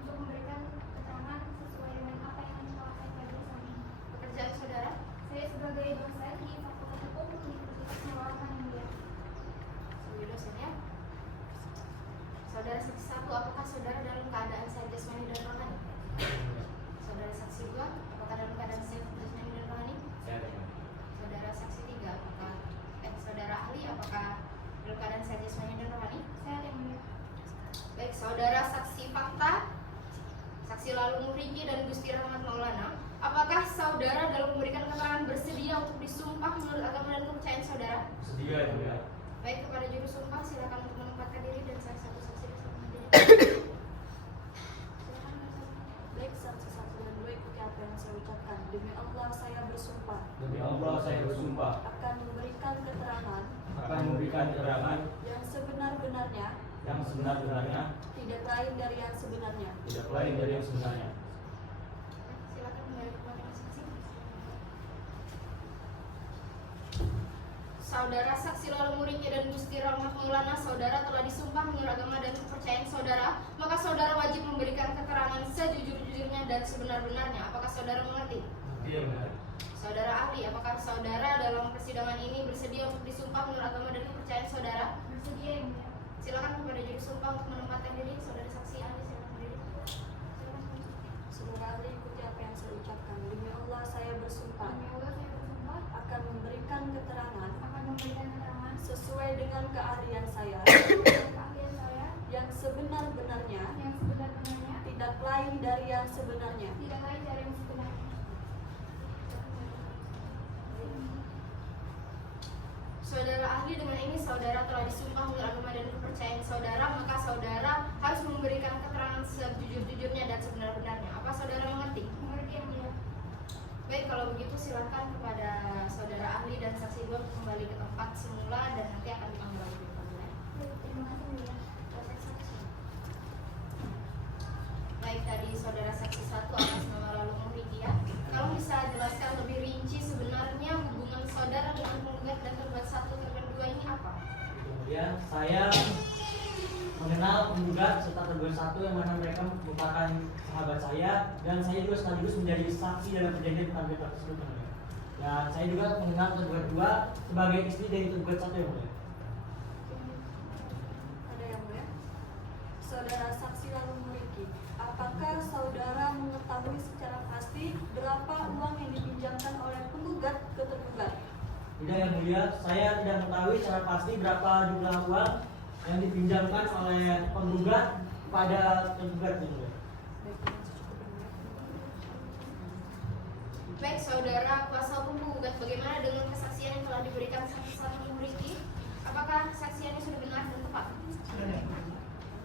untuk memberikan keterangan sesuai dengan apa yang telah saya pelajari selama ini. Pekerjaan saudara? Saya sebagai dosen di Fakultas Hukum Universitas Mula Warman yang mulia. Sebagai dosen ya. Saudara saksi 1, apakah saudara dalam keadaan sehat jasmani dan rohani? Saudara saksi 2, apakah dalam keadaan sehat jasmani dan rohani? Saya ada yang mulia. Saudara saksi 3, apakah saudara ahli apakah dalam keadaan sehat jasmani dan rohani? Saya yang mulia. Baik, saudara saksi fakta, saksi Lalu Muhriki dan Gusti Rahmat Maulana, apakah saudara dalam memberikan keterangan bersedia untuk disumpah menurut agama dan kepercayaan saudara? Sedia yang mulia. Baik, kepada juru sumpah silakan untuk menempatkan diri dan salah satu saksi dan satu menjadi. Baik, saksi 1 dan 2 ikuti apa yang saya ucapkan. Demi Allah saya bersumpah Demi Allah saya bersumpah akan memberikan keterangan akan memberikan keterangan yang sebenar-benarnya, yang sebenar-benarnya, tidak lain dari yang sebenarnya. tidak lain dari yang sebenarnya. Silakan kembali kepada saksi. Saudara saksi Lalu Muriki dan Gusti Rahmat Maulana, saudara telah disumpah menurut agama dan kepercayaan saudara, maka saudara wajib memberikan keterangan sejujur-jujurnya dan sebenar-benarnya. Apakah saudara mengerti? Iya benar. Saudara ahli, apakah saudara dalam persidangan ini bersedia untuk disumpah menurut agama dan kepercayaan saudara? Bersedia, ya mulia. Silakan kepada juri sumpah untuk menempatkan diri. Saudara saksi ahli, silakan berdiri. Silakan. Semoga ahli ikuti apa yang saya ucapkan. Demi Allah saya bersumpah Demi Allah saya bersumpah akan memberikan keterangan keterangan sesuai dengan keahlian saya keahlian saya yang sebenar-benarnya, yang sebenar-benarnya, tidak lain dari yang sebenarnya. tidak lain dari yang sebenarnya. Saudara ahli, dengan ini saudara telah disumpah menurut agama dan kepercayaan saudara, maka saudara harus memberikan keterangan sejujur-jujurnya dan sebenar-benarnya. Apa saudara mengerti? Mengerti, yang mulia. Baik, kalau begitu silakan kepada saudara ahli dan saksi 2 kembali ke tempat semula dan nanti akan dipanggil lagi di panggilan. Terima kasih, mulia. Baik, tadi saudara saksi 1 atas nama Lalu Muriki ya. Kalau bisa jelaskan lebih rinci sebenarnya hubungan saudara dengan penggugat dan tergugat 1 tergugat 2 ini apa? Kemudian saya mengenal penggugat serta tergugat 1 yang mana mereka merupakan sahabat saya, dan saya juga sekaligus menjadi saksi dalam perjanjian tergugat tersebut. Dan saya juga mengenal tergugat 2 sebagai istri dari tergugat 1 yang mulia. Ada yang mulia? Saudara saksi Lalu Muriki, apakah saudara mengetahui secara pasti berapa uang yang dipinjamkan oleh penggugat ke tergugat? Tidak yang mulia, saya tidak mengetahui secara pasti berapa jumlah uang yang dipinjamkan oleh penggugat pada tergugat yang mulia. Baik, saudara kuasa hukum penggugat, bagaimana dengan kesaksian yang telah diberikan saksi Lalu Muriki? Apakah kesaksiannya sudah benar dan tepat?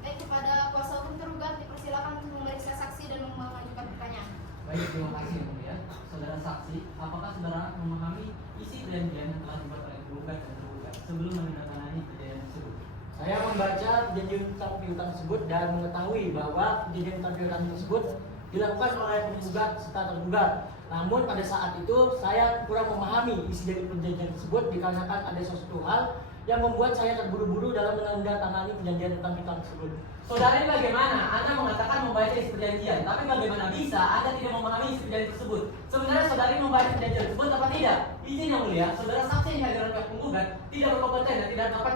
Baik, kepada kuasa hukum tergugat dipersilakan untuk memeriksa saksi dan mengajukan pertanyaan. Baik, terima kasih yang mulia. Saudara saksi, apakah saudara memahami isi perjanjian yang telah dibuat oleh penggugat dan tergugat sebelum menandatangani perjanjian tersebut? Saya membaca perjanjian utang piutang tersebut dan mengetahui bahwa perjanjian utang piutang tersebut dilakukan oleh penggugat serta tergugat. Namun pada saat itu saya kurang memahami isi dari perjanjian tersebut dikarenakan ada sesuatu hal yang membuat saya terburu-buru dalam menandatangani perjanjian utang piutang tersebut. Saudara ini bagaimana? Anda mengatakan membaca isi perjanjian, tapi bagaimana bisa Anda tidak memahami isi perjanjian tersebut? Sebenarnya saudara ini membaca perjanjian tersebut apa tidak? Izin yang mulia, saudara saksi yang dihadirkan oleh penggugat tidak berkompeten dan tidak dapat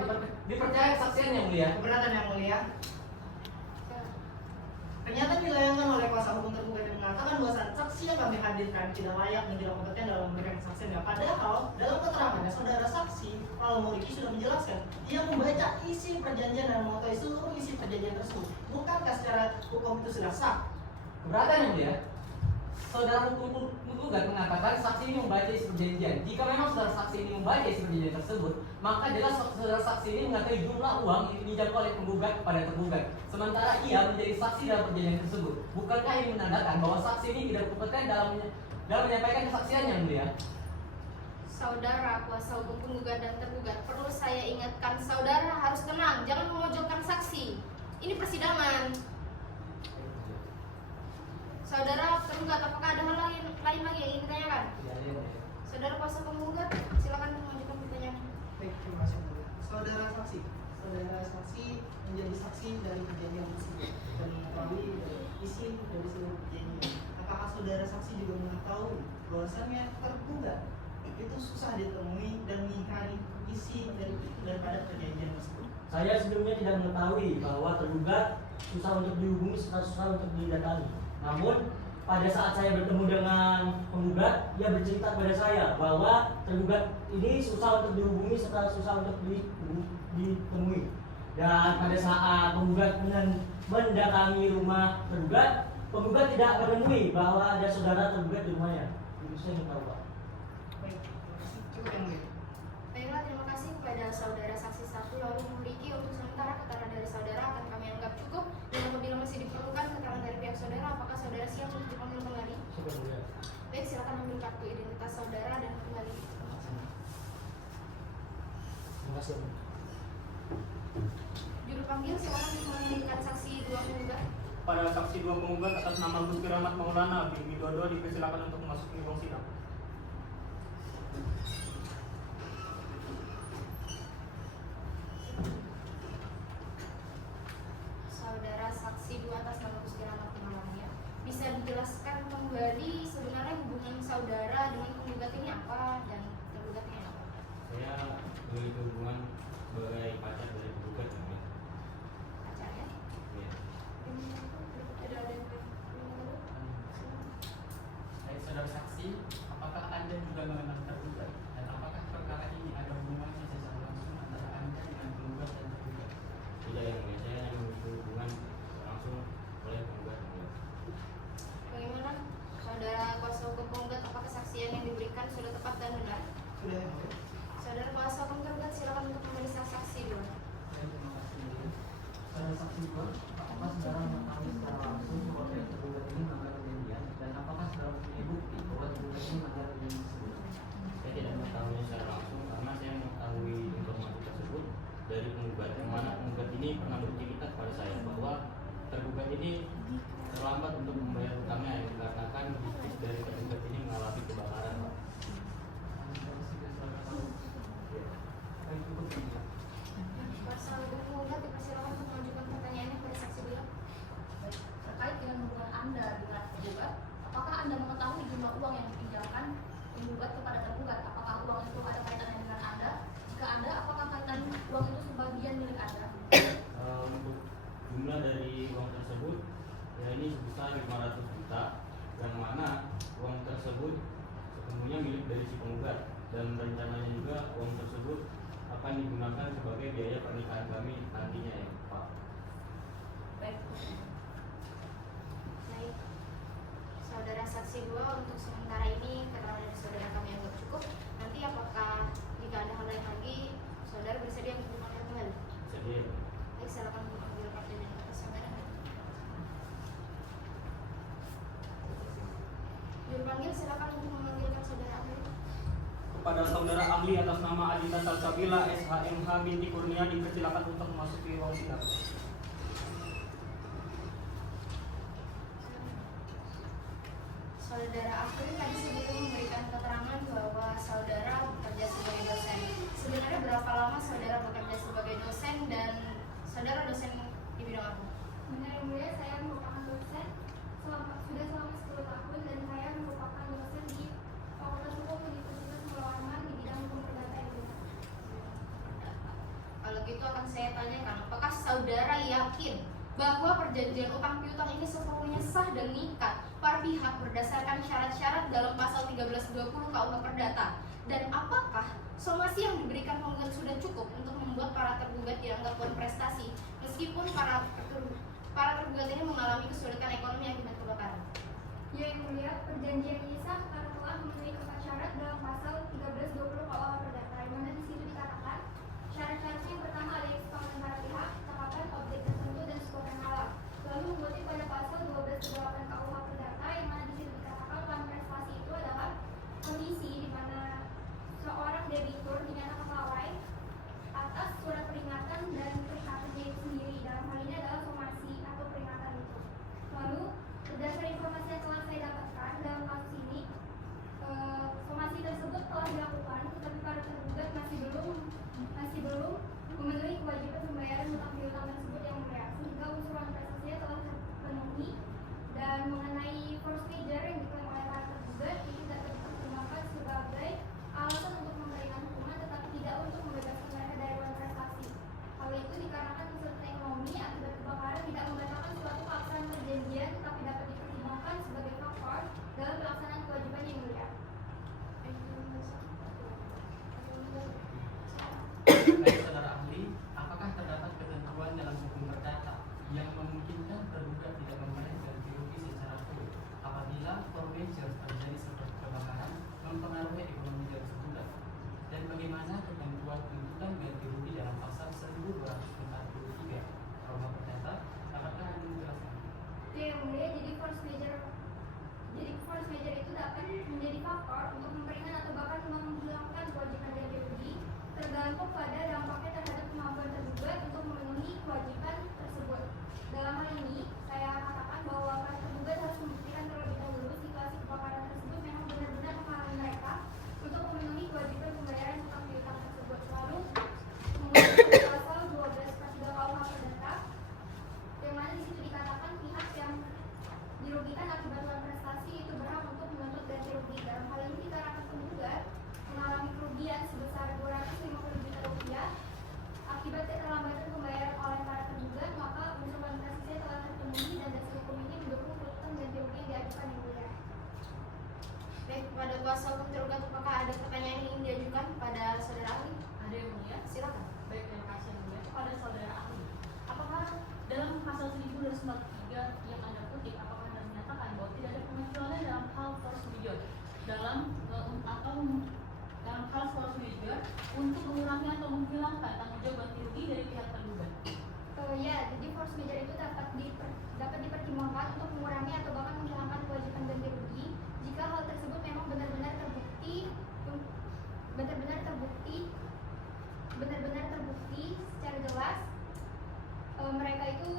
dipercaya kesaksian yang mulia. Keberatan yang mulia. Pernyataan dilayangkan oleh kuasa hukum tergugat yang mengatakan bahwa saksi yang kami hadirkan tidak layak dan tidak kompeten dalam memberikan kesaksiannya. Padahal dalam keterangannya saudara saksi Lalu Muriki sudah menjelaskan dia membaca isi perjanjian dan mengetahui seluruh isi perjanjian tersebut. Bukankah secara hukum itu sudah sah? Keberatan yang mulia. Saudara hukum penggugat mengatakan saksi ini membaca isi perjanjian. Jika memang saudara saksi ini membaca isi perjanjian tersebut, maka jelas saudara saksi ini mengetahui jumlah uang yang diminjamkan oleh penggugat kepada tergugat. Sementara ia menjadi saksi dalam perjanjian tersebut. Bukankah ini menandakan bahwa saksi ini tidak kompeten dalam menyampaikan kesaksiannya, yang mulia? Saudara kuasa hukum penggugat dan tergugat, perlu saya ingatkan saudara harus tenang, jangan memojokkan saksi. Ini persidangan. Saudara tergugat, apakah ada hal lain lagi yang ingin ditanyakan? Saudara kuasa penggugat, silakan mengajukan pertanyaan. Baik, terima kasih. Saudara saksi menjadi saksi dari perjanjian tersebut dan mengetahui isi dari seluruh perjanjian. Apakah saudara saksi juga mengetahui bahwasannya tergugat itu susah ditemui dan mengingkari isi daripada perjanjian tersebut? Saya sebelumnya tidak mengetahui bahwa tergugat susah untuk dihubungi serta susah untuk didatangi. Namun pada saat saya bertemu dengan penggugat, ia bercerita kepada saya bahwa tergugat ini susah untuk dihubungi serta susah untuk ditemui. Dan pada saat penggugat mendatangi rumah tergugat, penggugat tidak menemui bahwa ada saudara tergugat di rumahnya. Itu saya ingin tahu, Pak. Baik, terima kasih. Cukup yang mulia. Baiklah, terima kasih kepada saudara saksi 1 lalu memiliki untuk sementara keterangan dari saudara akan kami anggap cukup dan apabila masih diperlukan keterangan dari pihak saudara, apakah saudara siap untuk dipanggil kembali? Baik, silakan ambil kartu identitas saudara dan kembali. Terima kasih. Juru panggil silakan memanggilkan saksi 2 penggugat. Pada saksi 2 penggugat atas nama Gusti Rahmat Maulana bin Widodo dipersilakan untuk memasuki ruang sidang. Saudara saksi 2 atas nama Gusti Rahmat Maulana, bisa dijelaskan kembali sebenarnya hubungan saudara dengan penggugat ini apa dan tergugatnya apa? Saya memiliki hubungan sebagai pacar dari penggugat yang mulia. Pacarnya? Iya. Ada yang Baik saudara saksi, apakah Anda juga mengenal tergugat? Dan apakah perkara ini ada hubungannya secara langsung antara Anda dengan penggugat dan tergugat? Tidak yang mulia, saya hanya memiliki hubungan langsung oleh penggugat yang mulia. Bagaimana saudara kuasa hukum penggugat, apakah kesaksian yang diberikan sudah tepat dan benar? Sudah yang mulia. Saudara kuasa hukum tergugat silakan untuk memeriksa saksi 2. Baik, terima kasih. Saudara saksi 2, apakah saudara mengetahui secara langsung bahwa pihak tergugat ini melanggar perjanjian dan apakah saudara mempunyai bukti bahwa tergugat ini melanggar perjanjian tersebut? Saya tidak mengetahuinya secara langsung karena saya mengetahui informasi tersebut dari penggugat, yang mana penggugat ini pernah bercerita kepada saya bahwa tergugat ini terlambat untuk membayar utangnya yang dikarenakan bisnis dari tergugat ini mengalami kebakaran, Pak. Baik, cukup. Kuasa hukum penggugat dipersilakan untuk mengajukan pertanyaannya kepada saksi 2. Terkait dengan hubungan Anda dengan tergugat, apakah Anda mengetahui jumlah uang yang dipinjamkan penggugat kepada tergugat? Apakah uang itu ada kaitannya dengan Anda? Jika Anda, apakah kaitan uang itu sebagian milik Anda? Untuk jumlah dari uang tersebut ya ini sebesar 500 juta, yang mana uang tersebut sepenuhnya milik dari si penggugat dan rencananya juga uang tersebut akan digunakan sebagai biaya pernikahan kami nantinya ya Pak. Baik. Baik. Saudara saksi 2, untuk sementara ini keterangan dari saudara kami anggap cukup. Nanti apakah jika ada hal lain lagi, saudara bersedia untuk dipanggil kembali? Sedia. Baik, silakan untuk mengambil kartu identitas saudara. Juru panggil silakan untuk memanggilkan saudara ahli. Kepada saudara ahli atas nama Adinda Salsabila SHMH binti Kurnia dipersilakan untuk memasuki ruang sidang. Saudara ahli tadi sebelum memberikan keterangan bahwa saudara bekerja sebagai dosen. Sebenarnya berapa lama saudara bekerja sebagai dosen dan saudara dosen di bidang apa? Benar yang mulia, saya merupakan dosen sudah selama 10 tahun dan saya merupakan dosen di Fakultas Hukum Universitas Muhammad di bidang hukum perdata Indonesia. Kalau gitu akan saya tanyakan, apakah saudara yakin bahwa perjanjian utang piutang ini sepenuhnya sah dan mengikat para pihak berdasarkan syarat-syarat dalam pasal 1320 KUH Perdata? Dan apakah somasi yang diberikan penggugat sudah cukup untuk membuat para tergugat dianggap berprestasi meskipun para tergugat ini mengalami kesulitan ekonomi akibat kebakaran? Ya yang mulia, perjanjian ini sah karena telah memenuhi 4 syarat dalam pasal 1320 KUH Perdata, di mana di situ dikatakan syarat-syaratnya yang pertama ada kesepakatan para pihak, ketetapan objek tertentu dan sebuah yang halal. Lalu mengutip pada pasal 1228 KUH Perdata, yang mana di situ dikatakan uang prestasi itu adalah kondisi di mana seorang debitur dinyatakan lalai atas surat peringatan dan peringatannya itu sendiri. Dalam hal ini adalah somasi atau peringatan itu. Lalu berdasar informasi yang telah saya dapatkan dalam kasus ini, somasi tersebut telah dilakukan, tetapi para tergugat masih belum memenuhi kewajiban pembayaran hutang piutang tersebut yang mulia, sehingga unsur prestasinya telah terpenuhi. Dan mengenai force majeure yang diklaim oleh para tergugat, ini dapat dipertimbangkan sebagai alasan untuk memberikan hukuman, tetapi tidak untuk membebaskan mereka dari uang prestasi. Hal itu dikarenakan kesulitan ekonomi akibat kebakaran tidak membatalkan suatu pelaksanaan perjanjian, tetapi dapat dipertimbangkan sebagai faktor dalam pelaksanaan kewajiban yang mulia. Baik saudara ahli, apakah terdapat ketentuan dalam hukum perdata yang memungkinkan tergugat tidak membayar ganti rugi secara full apabila yang mulia, jadi force major itu dapat menjadi faktor untuk memperingan atau bahkan menghilangkan kewajiban ganti rugi tergantung pada dampaknya terhadap kemampuan tergugat untuk memenuhi kewajiban tersebut. Dalam hal ini, saya katakan bahwa para tergugat harus membuktikan terlebih dahulu situasi kebakaran tersebut memang benar-benar menghalangi mereka untuk memenuhi kewajiban pembayaran hutang piutang tersebut. Lalu, menggunakan pasal 12 KUH Perdata, yang mana di situ dikatakan pihak yang dirugikan akibat ulang prestasi itu berhak untuk menuntut ganti rugi. Dalam hal ini dikarenakan penggugat mengalami kerugian sebesar 250 juta rupiah akibat keterlambatan pembayaran oleh para tergugat, maka unsur prestasi telah terpenuhi dan dasar hukum ini mendukung tuntutan ganti rugi yang diajukan yang mulia. Baik, kepada kuasa hukum tergugat, apakah ada pertanyaan yang ingin diajukan pada saudara ahli? Ada yang mulia? Silakan. Baik, terima kasih yang mulia. Kepada saudara ahli, apakah dalam pasal 1243 yang Anda kutip, apakah Anda menyatakan bahwa tidak ada pengecualian dalam hal force major dalam hal force major untuk mengurangi atau menghilangkan tanggung jawab ganti rugi dari pihak tergugat? Ya, jadi force major itu dapat dipertimbangkan untuk mengurangi atau bahkan menghilangkan kewajiban ganti rugi jika hal tersebut memang benar-benar terbukti secara jelas mereka itu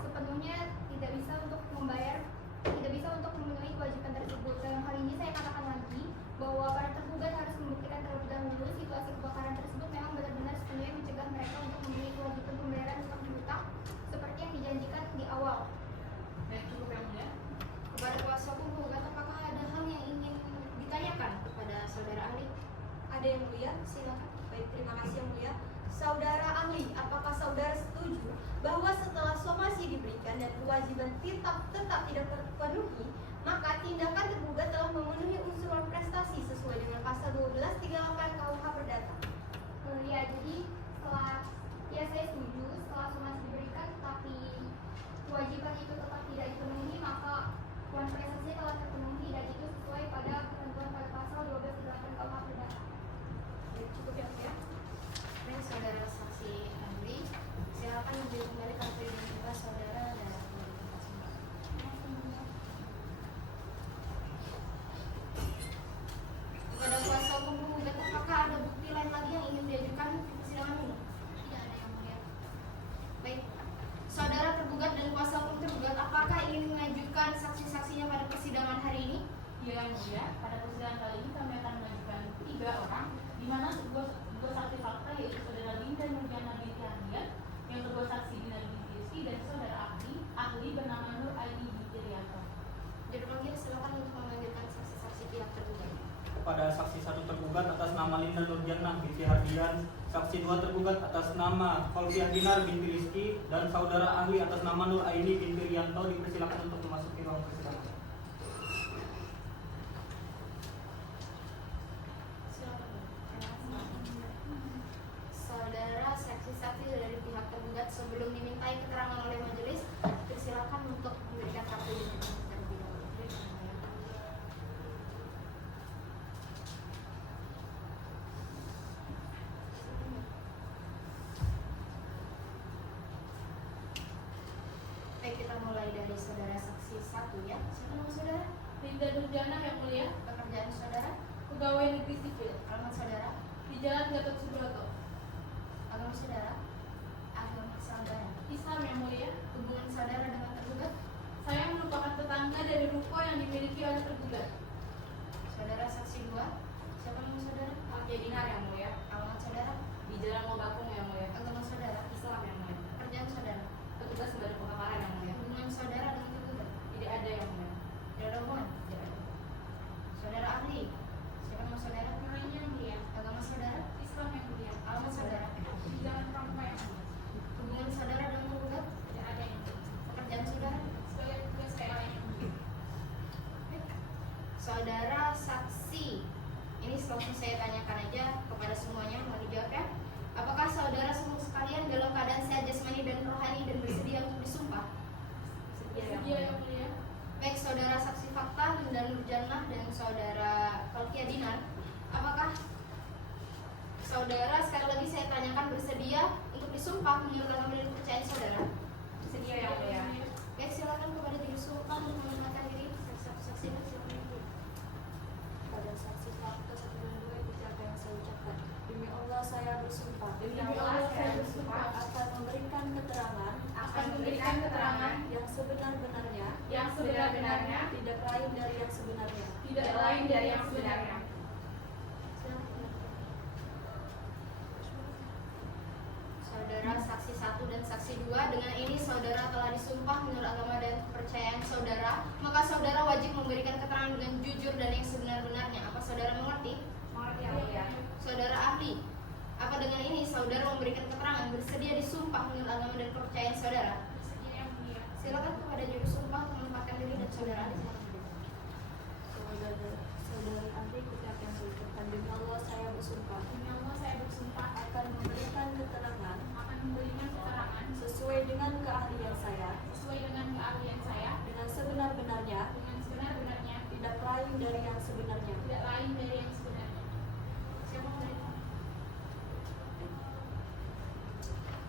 sepenuhnya tidak bisa untuk memenuhi kewajiban tersebut. Dalam hal ini saya katakan lagi bahwa para tergugat harus membuktikan terlebih dahulu situasi kebakaran tersebut memang benar-benar sepenuhnya mencegah mereka untuk memenuhi kewajiban pembayaran hutang piutang seperti yang dijanjikan di awal. Baik, cukup yang mulia. Kepada kuasa hukum tergugat, apakah ada hal yang ingin ditanyakan kepada saudara ahli? Ada yang mulia, silakan. Baik, terima kasih yang mulia. Saudara ahli, apakah saudara setuju bahwa setelah somasi diberikan dan kewajiban tetap tidak terpenuhi, maka tindakan tergugat telah memenuhi unsur prestasi sesuai dengan pasal 1238 KUH Perdata? Ya, jadi saya setuju setelah somasi diberikan tapi kewajiban itu tetap tidak dipenuhi, maka uang prestasinya telah terpenuhi dan itu sesuai pada ketentuan pada pasal 1238 KUH Perdata. Baik, cukup ya, mulia. Baik, saudara saksi ahli, silakan menjadi kembali kartu identitas saudara dan kepada kuasa hukum tergugat, apakah ada bukti lain lagi yang ingin diajukan di persidangan ini? Tidak ada yang mulia. Baik, saudara tergugat dan kuasa hukum tergugat, apakah ingin mengajukan saksi-saksinya pada persidangan hari ini? Ya, yang mulia. Pada persidangan kali ini kami akan mengajukan 3 orang, di mana dua saksi fakta yaitu saudara Linda Nurjana binti Hardian yang kedua saksi Dina binti Rizky dan saudara ahli bernama Nur Aini binti Rianto. Jadi panggil, silakan untuk memanggilkan saksi-saksi pihak tergugat. Pada saksi 1 tergugat atas nama Linda Nurjana binti Hardian, saksi 2 tergugat atas nama Kolfiah Dinar binti Rizky, dan saudara ahli atas nama Nur Aini binti Rianto dipersilakan untuk memasuki ruang persidangan. Saudara saksi-saksi dari pihak tergugat sebelum dimintai keterangan oleh majelis, persilakan untuk memberikan kartu identitas terlebih dahulu. Baik, kita mulai dari saudara saksi 1 ya. Siapa nama saudara? Linda Nurjana yang mulia, Pekerjaan saudara? pegawai negeri sipil Alamat saudara? di Jalan Gatot Subroto. Agama saudara? Agama saudara. Islam yang mulia, Hubungan saudara dengan tergugat? saya merupakan tetangga dari ruko yang dimiliki oleh tergugat. Saudara saksi 2? Siapa nama saudara? Pakai Dinar yang mulia, Alamat saudara? di Jalan Mobakung yang mulia. Agama saudara? Islam yang mulia, Pekerjaan saudara? petugas badan kebakaran yang mulia. Hubungan saudara dengan tergugat? Tidak ada yang mulia. Tidak ada hubungan? Tidak ada. Saudara ahli? Siapa nama saudara? Namanya yang mulia, Agama saudara? Islam yang mulia. Alamat saudara? Di Jalan Pramuka yang mulia. Hubungan saudara dengan tergugat? Tidak ada yang mulia. Pekerjaan saudara? Sebagai petugas PLN yang mulia. Saudara saksi, ini langsung saya tanyakan aja kepada semuanya, mau dijawab ya. Apakah saudara semua sekalian dalam keadaan sehat jasmani dan rohani dan bersedia untuk disumpah? Bersedia yang mulia. Baik, saudara saksi fakta Linda Nurjana dan saudara Kolfiah Dinar, apakah saudara, sekali lagi saya tanyakan, bersedia untuk disumpah menurut agama dan kepercayaan saudara? Bersedia yang mulia. Baik, silakan kepada juru sumpah yang sebenar-benarnya, tidak lain dari yang sebenarnya. tidak lain dari yang sebenarnya. Saudara saksi 1 dan saksi 2, dengan ini saudara telah disumpah menurut agama dan kepercayaan saudara, maka saudara wajib memberikan keterangan dengan jujur dan yang sebenar-benarnya. Apa saudara mengerti? Mengerti yang mulia. Saudara ahli, apa dengan ini saudara memberikan keterangan bersedia disumpah menurut agama dan kepercayaan saudara? Bersedia yang mulia. Silakan kepada juru sumpah menempatkan diri dan saudara ahli. Saudari ahli, kita akan bersumpah demi Allah saya bersumpah Demi Allah saya bersumpah akan memberikan keterangan akan memberikan keterangan sesuai dengan keahlian saya sesuai dengan keahlian saya dengan sebenar-benarnya, dengan sebenar-benarnya, tidak lain dari yang sebenarnya. tidak lain dari yang sebenarnya. Siapa yang dari?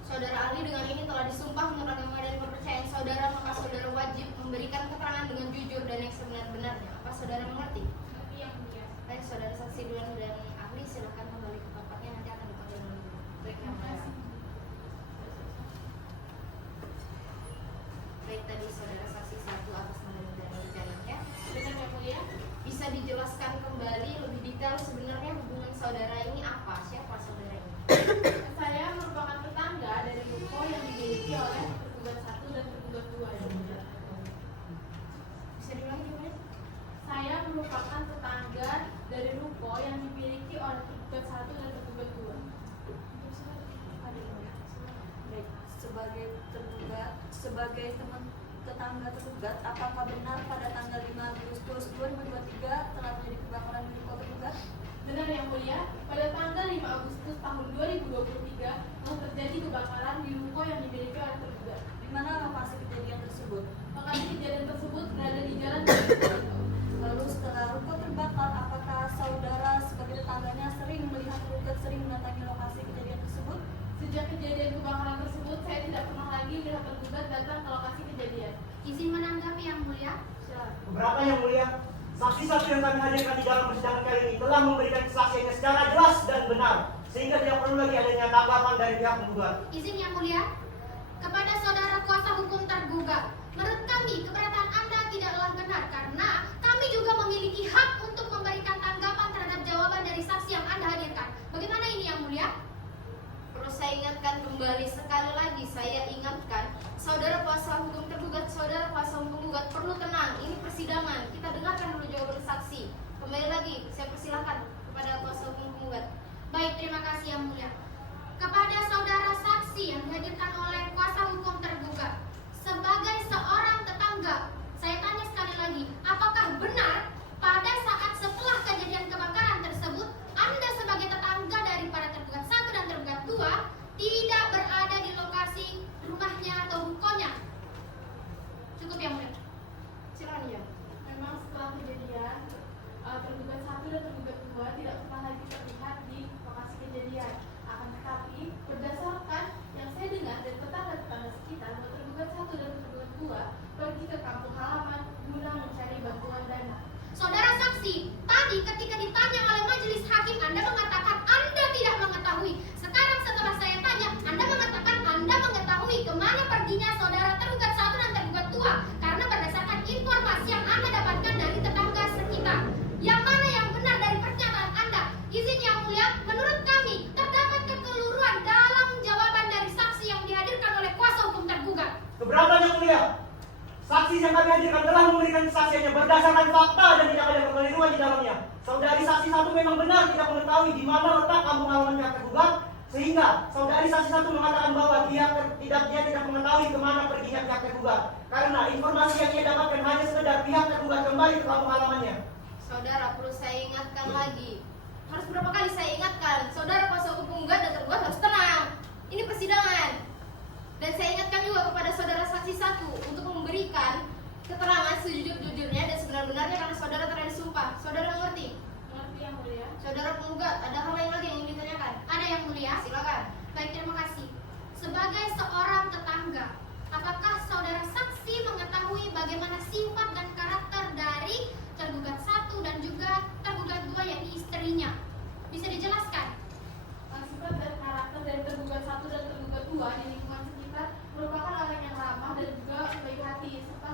Saudara ahli, dengan ini telah disumpah menurut agama dan kepercayaan saudara, maka saudara wajib memberikan keterangan dengan jujur dan yang sebenar-benarnya. Apa saudara mengerti? Mengerti yang mulia. Baik, saudara saksi 2 dan ahli silakan kembali ke tempatnya, nanti akan dipanggil dulu. Baik, yang mulia. Baik, tadi saudara saksi 1 atas nama dan rekanannya. Benar yang mulia. Bisa dijelaskan kembali lebih detail sebenarnya hubungan saudara ini apa? Siapa saudara ini? Saya merupakan tetangga dari ruko yang dimiliki oleh tergugat 1 dan tergugat 2 yang mulia. Bisa diulangi gimana? Saya merupakan tetangga dari ruko yang dimiliki oleh tergugat 1 dan tergugat 2. Baik, sebagai teman tetangga tergugat, apakah benar pada tanggal 5 Agustus 2023 telah terjadi kebakaran di ruko tergugat? Benar yang mulia, pada tanggal 5 Agustus tahun 2023 telah terjadi kebakaran di ruko yang dimiliki oleh tergugat. Di mana lokasi kejadian tersebut? Lokasi kejadian tersebut berada di jalan Lalu setelah ruko terbakar, apakah saudara sebagai tetangganya sering melihat tergugat sering mendatangi lokasi kejadian tersebut? Sejak kejadian kebakaran tersebut, saya tidak pernah lagi melihat tergugat datang ke lokasi kejadian. Izin menanggapi yang mulia. Silakan. Keberatan yang mulia, saksi-saksi yang kami hadirkan di dalam persidangan kali ini telah memberikan kesaksiannya secara jelas dan benar, sehingga tidak perlu lagi adanya tanggapan dari pihak penggugat. Izin yang mulia. Kepada saudara kuasa hukum tergugat, menurut kami keberatan Anda tidaklah benar karena kami juga memiliki hak untuk memberikan tanggapan terhadap jawaban dari saksi yang Anda hadirkan. Bagaimana ini yang mulia? Perlu saya ingatkan kembali sekali lagi, saya ingatkan saudara kuasa hukum tergugat, saudara kuasa hukum penggugat perlu tenang. Ini persidangan, kita dengarkan dulu jawaban saksi. Kembali lagi, saya persilahkan kepada kuasa hukum penggugat. Baik, terima kasih yang mulia. Kepada saudara saksi yang dihadirkan oleh kuasa hukum tergugat, sebagai seorang tetangga, saya tanya sekali lagi, apakah benar pada saat setelah kejadian kebakaran tersebut, Anda sebagai tetangga dari para tergugat 1 dan tergugat 2 tidak berada di lokasi rumahnya atau rukonya? Cukup yang mulia. Silakan ya. Memang setelah kejadian, tergugat 1 dan tergugat 2 tidak pernah lagi terlihat di lokasi kejadian. Akan tetapi, berdasarkan yang saya dengar dari tetangga-tetangga sekitar, bahwa tergugat 1 dan tergugat 2 pergi ke kampung halaman guna mencari bantuan dana. Saudara saksi, tadi ketika ditanya oleh majelis hakim, Anda mengatakan Anda tidak mengetahui. Sekarang setelah saya tanya, Anda mengatakan Anda mengetahui kemana perginya saudara tergugat 1 dan tergugat 2. Karena berdasarkan informasi yang Anda dapatkan dari tetangga sekitar. Yang mana yang benar dari pernyataan Anda? Izin yang mulia, menurut kami terdapat kekeliruan dalam jawaban dari saksi yang dihadirkan oleh kuasa hukum tergugat. Keberatan yang mulia, saksi yang kami hadirkan telah memberikan kesaksiannya berdasarkan fakta dan tidak ada kekeliruan di dalamnya. Saudari saksi 1 memang benar tidak mengetahui di mana letak kampung halaman pihak tergugat, sehingga saudari saksi 1 mengatakan bahwa dia tidak mengetahui kemana perginya pihak tergugat, karena informasi yang ia dapatkan hanya sekedar pihak tergugat kembali ke kampung halamannya. Saudara, perlu saya ingatkan lagi. Harus berapa kali saya ingatkan? Saudara kuasa hukum penggugat dan tergugat harus tenang. Ini persidangan. Dan saya ingatkan juga kepada saudara saksi 1 untuk memberikan keterangan sejujur-jujurnya dan sebenar-benarnya karena saudara telah disumpah. Saudara mengerti? Mengerti yang mulia? Saudara penggugat, ada hal lain lagi yang ingin ditanyakan? Ada yang mulia? Silakan. Baik, terima kasih. Sebagai seorang tetangga, apakah saudara saksi mengetahui bagaimana sifat dan karakter dari tergugat 1 dan juga tergugat 2 yakni istrinya? Bisa dijelaskan? Sifat dan karakter dari tergugat 1 dan tergugat 2 di lingkungan sekitar merupakan orang yang ramah dan juga baik hati serta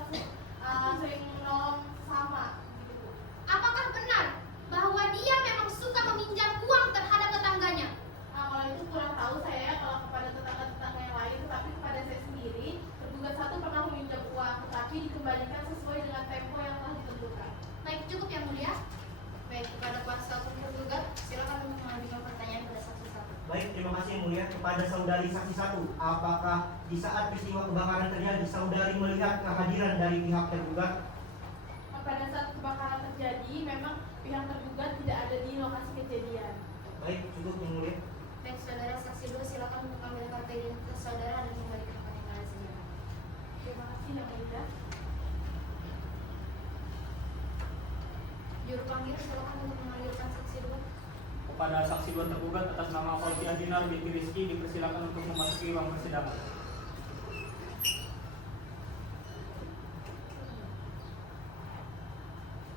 dijalankan sesuai dengan tempo yang telah ditentukan. Baik, cukup yang mulia. Baik, kepada kuasa hukum tergugat, silakan untuk mengajukan pertanyaan pada saksi satu. Baik, terima kasih yang mulia. Kepada saudari saksi 1, apakah di saat peristiwa kebakaran terjadi saudari melihat kehadiran dari pihak tergugat? Pada saat kebakaran terjadi, memang pihak tergugat tidak ada di lokasi kejadian. Baik, cukup yang mulia. Baik, saudara saksi 2, silakan untuk mengambil kartu identitas saudara dan kembali ke tempat yang ada senjata. Terima kasih yang mulia. Juru panggil, silakan untuk memanggilkan saksi 2. Kepada saksi 2 tergugat atas nama Fauzia Dinar binti Rizky dipersilakan untuk memasuki ruang persidangan.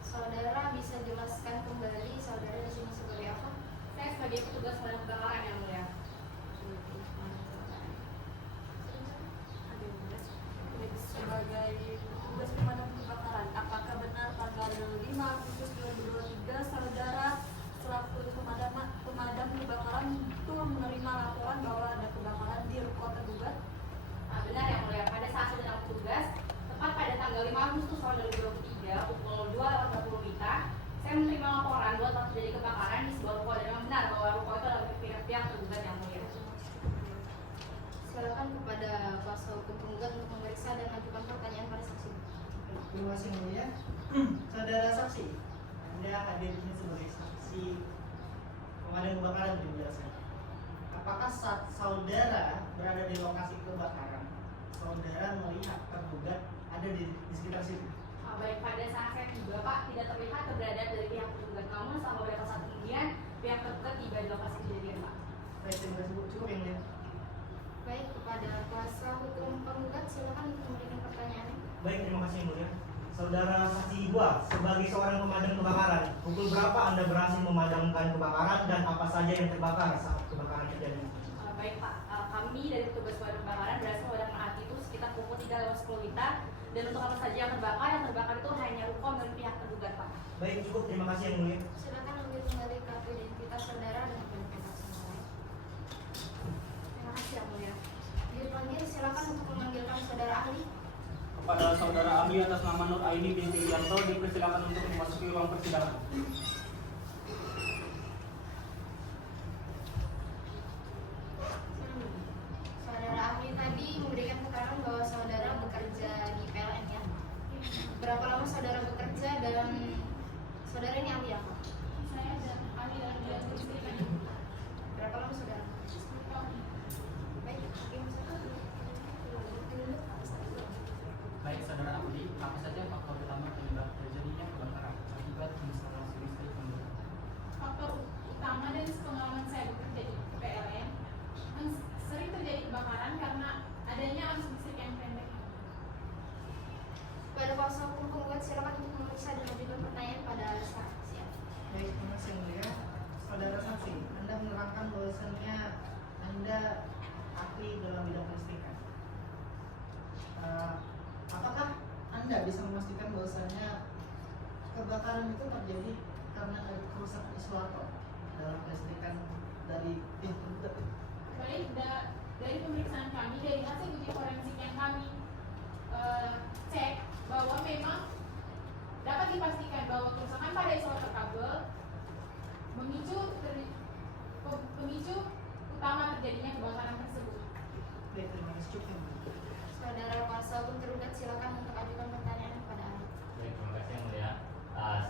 Saudara bisa jelaskan kembali saudara di sini sebagai apa? Saya sebagai petugas pemadam kebakaran yang mulia. Sebagai petugas pemadam kebakaran, apakah benar tanggal 5 Agustus 2023 saudara selaku pemadam kebakaran itu menerima laporan bahwa ada kebakaran di ruko tergugat? Benar yang mulia, pada saat sedang bertugas, tepat pada tanggal 5 Agustus tahun 2023 pukul 2.40 WITA, saya menerima laporan bahwa telah terjadi kebakaran di sebuah ruko dan memang benar bahwa ruko itu adalah pihak tergugat yang mulia. Silakan kepada kuasa hukum penggugat untuk memeriksa dan mengajukan pertanyaan pada saksi. Terima kasih yang mulia. Saudara saksi, Anda hadir di sini sebagai saksi pemadam kebakaran di penjelasan. Apakah saat saudara berada di lokasi kebakaran, saudara melihat tergugat ada di sekitar situ? Baik, pada saat saya juga Pak tidak terlihat keberadaan dari pihak tergugat, namun selama beberapa saat kemudian pihak tergugat tiba di lokasi kejadian Pak. Baik, terima kasih Bu. Cukup yang mulia. Baik, kepada kuasa hukum penggugat silakan untuk memberikan pertanyaannya. Baik, terima kasih yang mulia. Saudara saksi 2, sebagai seorang pemadam kebakaran, pukul berapa Anda berhasil memadamkan kebakaran dan apa saja yang terbakar saat kebakaran terjadi? Baik Pak, kami dari petugas pemadam kebakaran berhasil memadamkan api itu sekitar pukul 3.10 WITA, dan untuk apa saja yang terbakar itu hanya ruko milik pihak tergugat Pak. Baik, cukup. Terima kasih yang mulia. Silakan ambil kembali kartu identitas saudara dan identitas saudara. Terima kasih yang mulia. Dipanggil, silakan untuk memanggilkan saudara ahli. Kepada saudara ahli atas nama Nur Aini binti Yanto dipersilakan untuk memasuki ruang persidangan. Saudara ahli tadi memberikan keterangan bahwa saudara bekerja di PLN ya. Berapa lama saudara bekerja dan saudara ini ahli apa? Saya dan ahli dalam bidang kelistrikan. Berapa lama saudara? Baik, hakim Baik, saudara ahli, apa saja faktor utama penyebab terjadinya kebakaran akibat instalasi listrik pembuatan? Faktor utama dan pengalaman saya bekerja di PLN, sering terjadi kebakaran karena adanya arus listrik yang pendek. Pada kuasa hukum penggugat silakan untuk memeriksa dan mengajukan pertanyaan pada saksi. Baik, terima kasih yang mulia. Saudara saksi, Anda menerangkan bahwasannya Anda ahli dalam bidang kelistrikan. Apakah Anda bisa memastikan bahwasannya kebakaran itu terjadi karena ada kerusakan isolator dalam kelistrikan dari pihak tergugat? Baik, dari pemeriksaan kami, dari hasil uji forensik yang kami cek, bahwa memang dapat dipastikan bahwa kerusakan pada isolator kabel pemicu utama terjadinya kebakaran tersebut. Baik, terima kasih. Cukup. Saudara kuasa hukum tergugat silakan untuk ajukan pertanyaan kepada ahli. Baik, terima kasih yang mulia.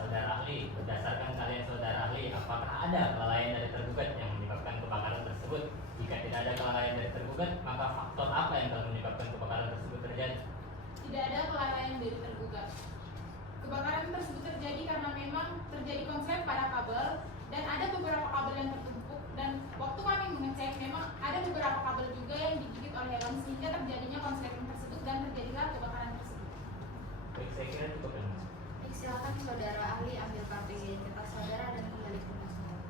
Saudara ahli, berdasarkan kalian saudara ahli, apakah ada kelalaian dari tergugat yang menyebabkan kebakaran tersebut? Jika tidak ada kelalaian dari tergugat, maka faktor apa yang telah menyebabkan kebakaran tersebut terjadi? Tidak ada kelalaian dari tergugat. Kebakaran tersebut terjadi karena memang terjadi konslet pada kabel dan ada beberapa kabel yang tertumpuk, dan waktu kami mengecek memang ada beberapa kabel juga yang digigit oleh hewan sehingga terjadinya konsleting tersebut dan terjadilah kebakaran tersebut. Baik, saya kira cukup yang mulia. Baik, silakan saudara ahli ambil kartu identitas saudara dan kembali ke tempat saudara.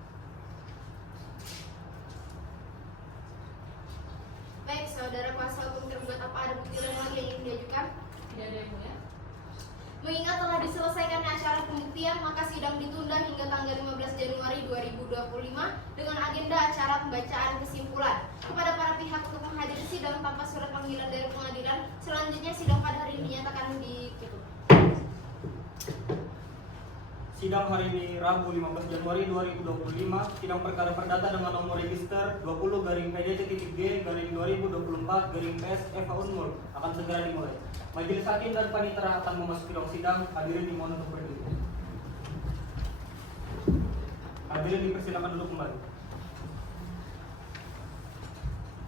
Baik, saudara kuasa hukum tergugat, apa ada bukti lain lagi yang ingin diajukan? Tidak ada yang mulia. Mengingat telah diselesaikannya syarat pembuktian, maka sidang ditunda hingga tanggal 15 Januari 2025 dengan agenda acara pembacaan kesimpulan kepada para pihak untuk menghadiri sidang tanpa surat panggilan dari pengadilan. Selanjutnya sidang pada hari ini dinyatakan ditutup. Sidang hari ini Rabu 15 Januari 2025, sidang perkara perdata dengan nomor register 20-PDC-G-2024-PS FH akan segera dimulai. Majelis hakim dan panitera akan memasuki ruang sidang. Hadirin dimohon untuk berdiri. Hadirin dipersilakan duduk kembali.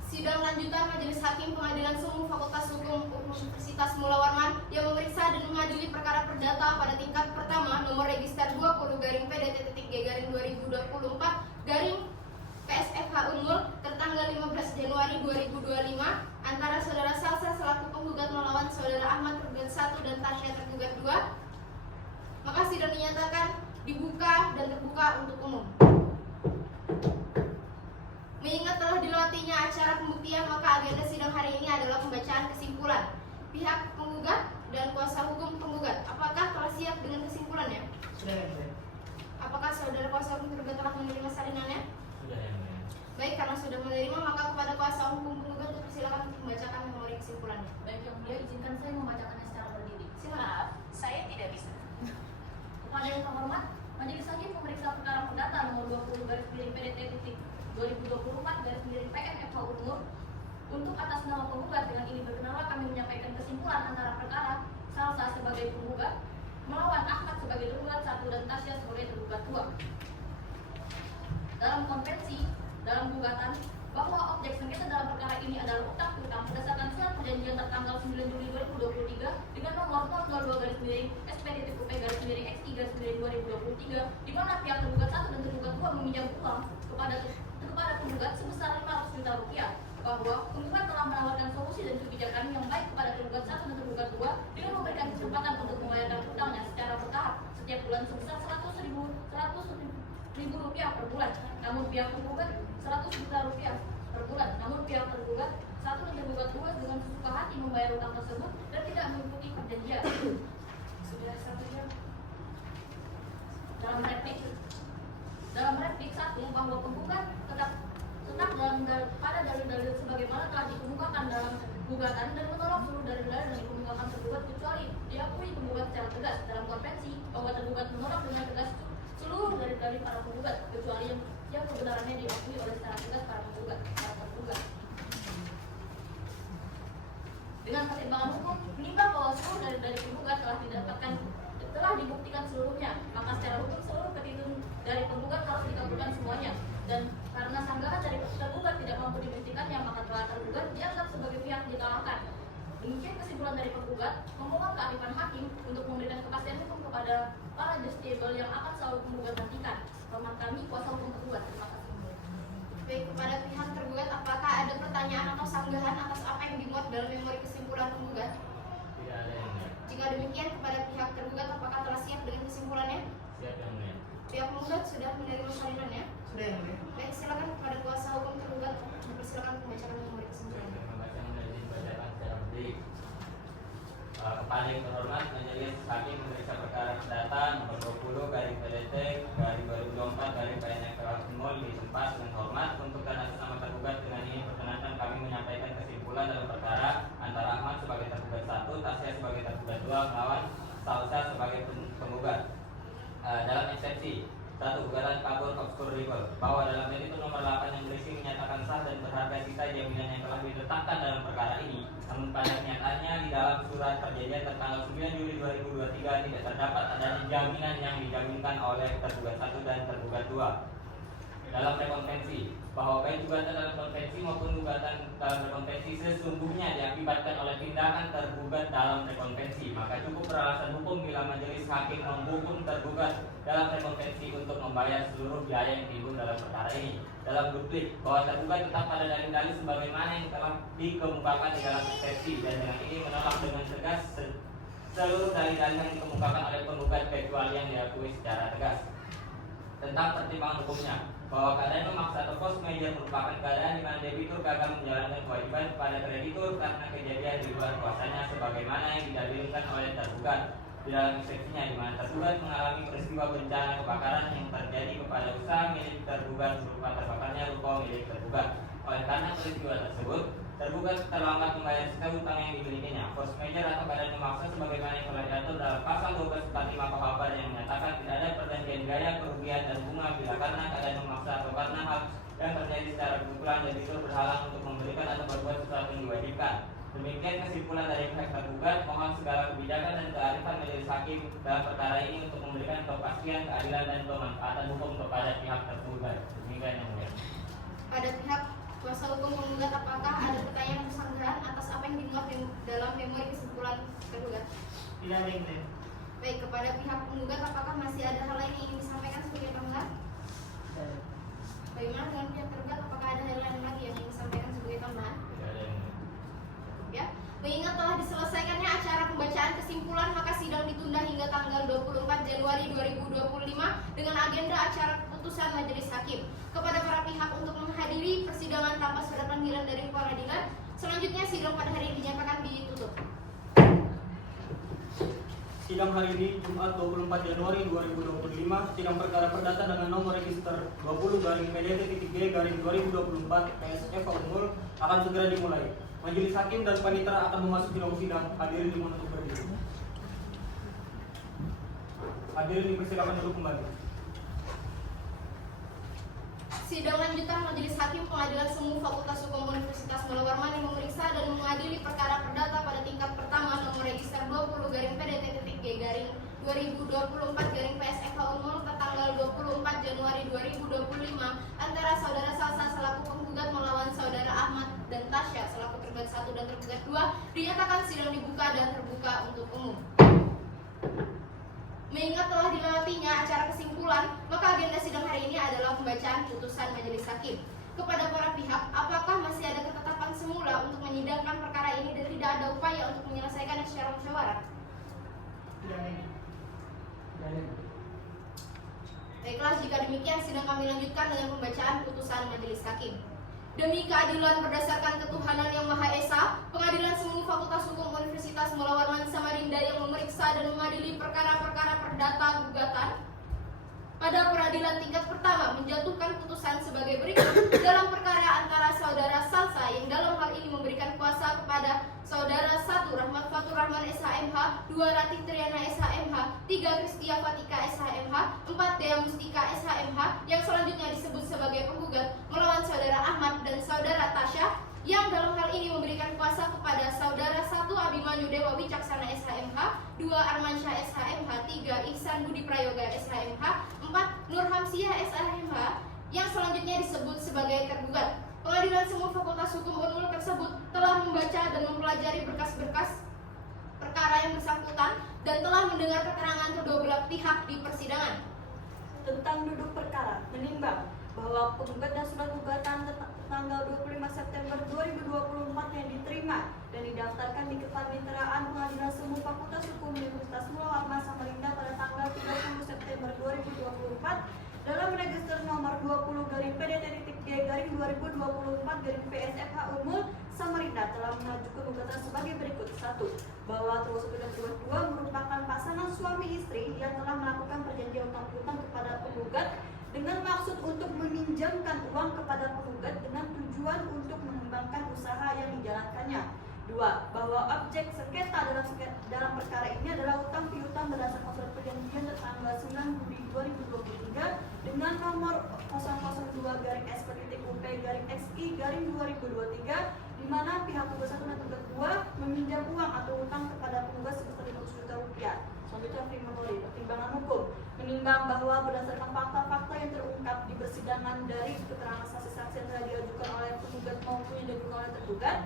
Sidang lanjutan Majelis Hakim Pengadilan Sumum Fakultas Hukum Universitas Mula Warman yang memeriksa dan mengadili perkara perdata pada tingkat pertama nomor register 20-PDT-G-2024-PSFH Unmul tertanggal 15 Januari 2025 antara saudara Salsa selaku penggugat melawan saudara Ahmad tergugat 1 dan Tasya tergugat 2. Maka sidang dinyatakan dibuka dan terbuka untuk umum. Mengingat telah dilewatinya acara pembuktian, maka agenda sidang hari ini adalah pembacaan kesimpulan pihak penggugat dan kuasa hukum penggugat. Apakah telah siap dengan kesimpulannya? Sudah ya, Mulia. Apakah saudara kuasa hukum tergugat telah menerima salinannya? Sudah ya, Mulia. Baik, karena sudah menerima, maka kepada kuasa hukum penggugat dipersilakan untuk membacakan memori kesimpulannya. Baik, yang mulia, izinkan saya membacakannya secara berdiri. Silakan. Saya tidak bisa. Kepada yang terhormat, Majelis Hakim memeriksa perkara perdata nomor 20-PDT-2024-PMFH Unmul. Untuk atas nama penggugat, dengan ini berkenanlah kami menyampaikan kesimpulan antara perkara Salsa sebagai penggugat melawan Ahmad sebagai tergugat 1 dan Tasya sebagai tergugat 2. Dalam konvensi, dalam gugatan, bahwa objek sengketa dalam perkara ini adalah utang piutang berdasarkan surat perjanjian tertanggal 9 Juli 2023 dengan nomor 002-XI-2023 di mana pihak tergugat 1 dan tergugat 2 meminjam uang kepada penggugat sebesar 500 juta rupiah, bahwa penggugat telah menawarkan solusi dan kebijakan yang baik kepada tergugat 1 dan tergugat 2 dengan memberikan kesempatan untuk membayarkan utangnya secara bertahap setiap bulan sebesar 100 ribu rupiah per bulan. Namun pihak penggugat 100 juta rupiah per bulan. Namun pihak tergugat 1 dan tergugat 2 dengan sesuka hati membayar utang tersebut dan tidak mengikuti perjanjian. Sudah 1 jam. Dalam replik 1 bahwa penggugat tetap pada dalil-dalil sebagaimana telah dikemukakan dalam gugatan dan menolak seluruh dalil-dalil yang dikemukakan tergugat kecuali diakui penggugat secara tegas. Dalam konvensi bahwa tergugat menolak dengan tegas seluruh dalil-dalil para penggugat kecuali yang kebenarannya diakui oleh secara tegas para tergugat. Dengan pertimbangan hukum menimbang bahwa seluruh dalil-dalil penggugat telah dibuktikan seluruhnya, maka secara hukum seluruh petitum dari penggugat harus dikabulkan semuanya. Dan karena sanggahan dari tergugat tidak mampu dibuktikannya, maka telah tergugat dianggap sebagai pihak dikalahkan. Demikian kesimpulan dari penggugat memohon kearifan hakim untuk memberikan kepastian hukum kepada para justiciable yang akan selalu penggugat nantikan. Hormat kami, kuasa hukum penggugat. Terima kasih. Baik, kepada pihak tergugat, apakah ada pertanyaan atau sanggahan atas apa yang dimuat dalam memori kesimpulan penggugat? Tidak ada yang mulia. Jika demikian, kepada pihak tergugat, apakah telah siap dengan kesimpulannya? Siap yang mulia. Pihak penggugat sudah menerima salinannya? Sudah ya, Mulia. Baik, silakan kepada kuasa hukum tergugat dipersilakan membacakan memori kesimpulannya. Terima kasih yang mulia, dibacakan secara berdiri. Kepada yang terhormat, Majelis Hakim memeriksa perkara perdata nomor 20-PDT-2024-PNFH Unmul di tempat dengan hormat. Untuk dan atas nama tergugat, dengan ini perkenankan kami menyampaikan kesimpulan dalam perkara antara Ahmad sebagai tergugat 1, Tasya sebagai tergugat 2 melawan Salsa sebagai penggugat. Dalam eksepsi 1. Gugatan kabur obscur libel bahwa dalam petitum nomor 8 yang berisi menyatakan sah dan berharga sisa jaminan yang telah diletakkan dalam perkara ini, namun pada kenyataannya di dalam surat perjanjian tertanggal 9 Juli 2023 tidak terdapat adanya jaminan yang dijaminkan oleh tergugat 1 dan tergugat 2. Dalam rekonvensi bahwa baik gugatan dalam konvensi maupun gugatan dalam rekonvensi sesungguhnya diakibatkan oleh tindakan tergugat dalam rekonvensi, maka cukup beralasan hukum bila majelis hakim menghukum tergugat dalam rekonvensi untuk membayar seluruh biaya yang timbul dalam perkara ini. Dalam duplik bahwa tergugat tetap pada dalil-dalil sebagaimana yang telah dikemukakan di dalam eksepsi dan dengan ini menolak dengan tegas seluruh dalil-dalil yang dikemukakan oleh penggugat kecuali yang diakui secara tegas. Tentang pertimbangan hukumnya bahwa keadaan memaksa atau force majeure merupakan keadaan di mana debitur gagal menjalankan kewajiban kepada kreditur karena kejadian di luar kuasanya sebagaimana yang didalilkan oleh tergugat di dalam eksepsinya, di mana tergugat mengalami peristiwa bencana kebakaran yang terjadi kepada usaha milik tergugat berupa terbakarnya ruko milik tergugat. Oleh karena peristiwa tersebut, tergugat terlambat membayar sisa hutang yang dimilikinya. Force majeure atau keadaan memaksa sebagaimana yang telah diatur dalam pasal 1245 KUHP yang menyatakan tidak ada pembagian biaya, kerugian, dan bunga bila karena keadaan memaksa atau karena hal yang terjadi secara kebetulan dan itu berhalang untuk memberikan atau berbuat sesuatu yang diwajibkan. Demikian kesimpulan dari pihak tergugat. Mohon segala kebijakan dan kearifan majelis hakim dalam perkara ini untuk memberikan kepastian, keadilan, dan kemanfaatan hukum kepada pihak tergugat. Demikian yang mulia. Pada pihak kuasa hukum penggugat, apakah ada pertanyaan persanggahan atas apa yang dimuat dalam memori kesimpulan tergugat? Tidak ada yang lain. Baik, kepada pihak penggugat, apakah masih ada hal lain yang ingin disampaikan sebagai tambahan? Bagaimana dengan pihak tergugat? Apakah ada hal lain lagi yang ingin disampaikan sebagai tambahan? Tidak ada yang mulia. Ya, mengingat telah diselesaikannya acara pembacaan kesimpulan, maka sidang ditunda hingga tanggal 24 Januari 2025 dengan agenda acara keputusan majelis hakim. Kepada para pihak untuk menghadiri persidangan tanpa surat panggilan dari pengadilan. Selanjutnya sidang pada hari ini dinyatakan ditutup. Sidang hari ini Jumat 24 Januari 2025, sidang perkara perdata dengan nomor register 20/PDT-G/2024 PSF Unmul akan segera dimulai. Majelis hakim dan panitera akan memasuki ruang sidang. Hadirin dimohon untuk berdiri. Hadirin dipersilakan duduk kembali. Sidang lanjutan Majelis Hakim Pengadilan Semu Fakultas Hukum Universitas Mula Warman yang memeriksa dan mengadili perkara perdata pada tingkat pertama nomor register 20/PDT-G/2024-PSFH Unmul tanggal 24 Januari 2025 antara saudara Salsa selaku penggugat melawan saudara Ahmad dan Tasya selaku tergugat 1 dan tergugat 2 dinyatakan sidang dibuka dan terbuka untuk umum. Mengingat telah dilewatinya acara kesimpulan, maka agenda sidang hari ini adalah pembacaan putusan majelis hakim. Kepada para pihak, apakah masih ada ketetapan semula untuk menyidangkan perkara ini dan tidak ada upaya untuk menyelesaikannya secara musyawarah? Tidak ada. Baiklah, jika demikian sidang kami lanjutkan dengan pembacaan putusan majelis hakim. Demi keadilan berdasarkan ketuhanan yang Maha Esa, Pengadilan Semu Fakultas Hukum Universitas Mula Warman Samarinda yang memeriksa dan mengadili perkara-perkara perdata gugatan pada peradilan tingkat pertama menjatuhkan putusan sebagai berikut dalam perkara antara saudara Salsa yang dalam hal ini memberikan kuasa kepada saudara 1 Rahmat Fatur Rahman SHMH, 2 Ratih Triana SHMH, 3 Kristia Fatika SHMH, 4 Dea Mustika SHMH yang selanjutnya disebut sebagai penggugat melawan saudara Ahmad dan saudara Tasya yang dalam hal ini memberikan kuasa kepada saudara 1 Abimanyu Dewa Wicaksana SHMH, 2 Armansyah SHMH, 3 Ihsan Budi Prayoga SHMH, 4 Nur Hamsiah SHMH yang selanjutnya disebut sebagai tergugat. Pengadilan Semu Fakultas Hukum Unmul tersebut telah membaca dan mempelajari berkas-berkas perkara yang bersangkutan dan telah mendengar keterangan kedua belah pihak di persidangan. Tentang duduk perkara, menimbang bahwa penggugat dan surat gugatan tanggal 25 September 2024 yang diterima dan didaftarkan di Kepaniteraan Pengadilan Semu Fakultas Hukum Universitas Mula Warman Samarinda pada tanggal 30 September 2024 dalam register nomor 20/PDT-G/2024-PSFH Unmul Samarinda telah mengajukan gugatan sebagai berikut. 1. Bahwa terus dan kedua merupakan pasangan suami istri yang telah melakukan perjanjian utang piutang kepada penggugat dengan maksud untuk meminjamkan uang kepada penggugat dengan tujuan untuk mengembangkan usaha yang dijalankannya. 2. Bahwa objek sengketa dalam perkara ini adalah utang piutang berdasarkan surat perjanjian tanggal 9 Juli 2023 dengan nomor 002-SP-UP-XI-2023 di mana pihak penggugat 1 dan penggugat 2 meminjam uang atau utang kepada penggugat sebesar 500 juta rupiah. Selanjutnya pertimbangan hukum menimbang bahwa berdasarkan fakta-fakta yang terungkap di persidangan dari keterangan saksi-saksi yang telah diajukan oleh penggugat maupun yang diajukan oleh tergugat,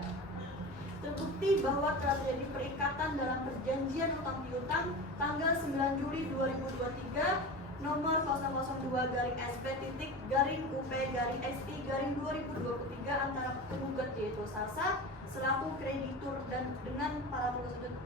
terbukti bahwa telah terjadi perikatan dalam perjanjian utang piutang tanggal 9 Juli 2023 nomor 001-SP-UP-XI-2023 antara penggugat yaitu Salsa selaku kreditur dan dengan para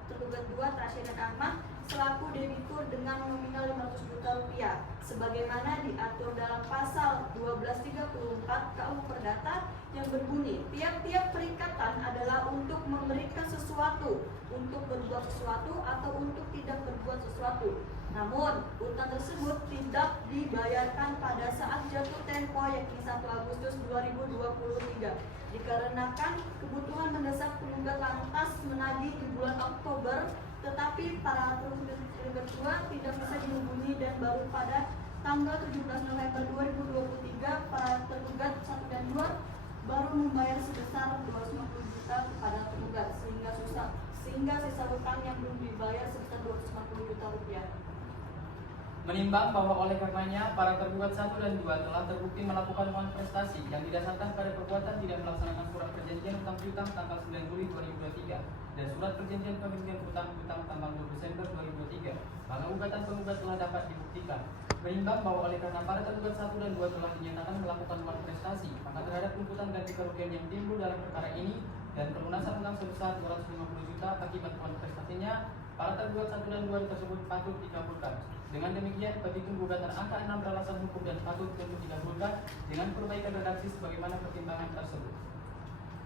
tergugat 2 Tasya dan Ahmad selaku debitur dengan nominal 500 juta rupiah sebagaimana diatur dalam pasal 1234 KUH Perdata yang berbunyi tiap-tiap perikatan adalah untuk memberikan sesuatu, untuk berbuat sesuatu atau untuk tidak berbuat sesuatu. Namun, utang tersebut tidak dibayarkan pada saat jatuh tempo yakni 1 Agustus 2023 dikarenakan kebutuhan mendesak penggugat lantas menagih di bulan Oktober, tetapi para tergugat 2 tidak bisa dihubungi dan baru pada tanggal 17 November 2023 para tergugat 1 dan 2 baru membayar sebesar 250 juta kepada tergugat sehingga sisa utang yang belum dibayar sebesar 250 juta rupiah. Menimbang bahwa oleh karenanya para tergugat 1 dan 2 telah terbukti melakukan manifestasi yang didasarkan pada perbuatan tidak melaksanakan surat perjanjian utang piutang tanggal 9 Juli 2023 dan surat perjanjian pemberhentian utang piutang tanggal 2 Desember 2023, maka gugatan penggugat telah dapat dibuktikan. Menimbang bahwa oleh karena para tergugat 1 dan 2 telah dinyatakan melakukan manifestasi, maka terhadap tuntutan ganti kerugian yang timbul dalam perkara ini dan pelunasan utang sebesar 250 juta akibat manifestasinya, para tergugat 1 dan 2 tersebut patut dikabulkan. Dengan demikian, petitum gugatan angka 6 beralasan hukum dan patut untuk dikabulkan dengan perbaikan redaksi sebagaimana pertimbangan tersebut.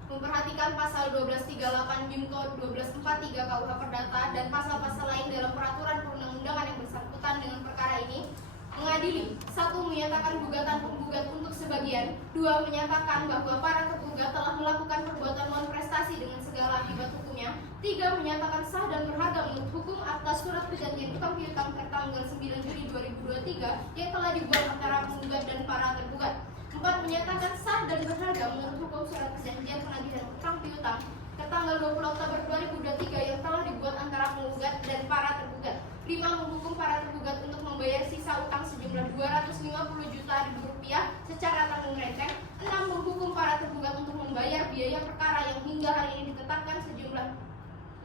Memperhatikan pasal 1238 Jumto 1243 KUH Perdata dan pasal-pasal lain dalam peraturan perundang-undangan yang bersangkutan dengan perkara ini, mengadili 1. Menyatakan gugatan penggugat untuk sebagian. 2. Menyatakan bahwa para tergugat telah melakukan perbuatan manifestasi dengan segala akibat hukumnya. 3. Menyatakan sah dan berharga menurut hukum atas surat perjanjian utang piutang tertanggal 9 Juli 2023 yang telah dibuat antara penggugat dan para tergugat. 4. Menyatakan sah dan berharga menurut hukum surat perjanjian penagihan utang piutang tertanggal 20 Oktober 2023 yang telah dibuat antara penggugat dan para tergugat. 5. Menghukum para tergugat untuk membayar sisa utang sejumlah 250 juta rupiah secara tanggung renteng. 6. Menghukum para tergugat untuk membayar biaya perkara yang hingga hari ini ditetapkan sejumlah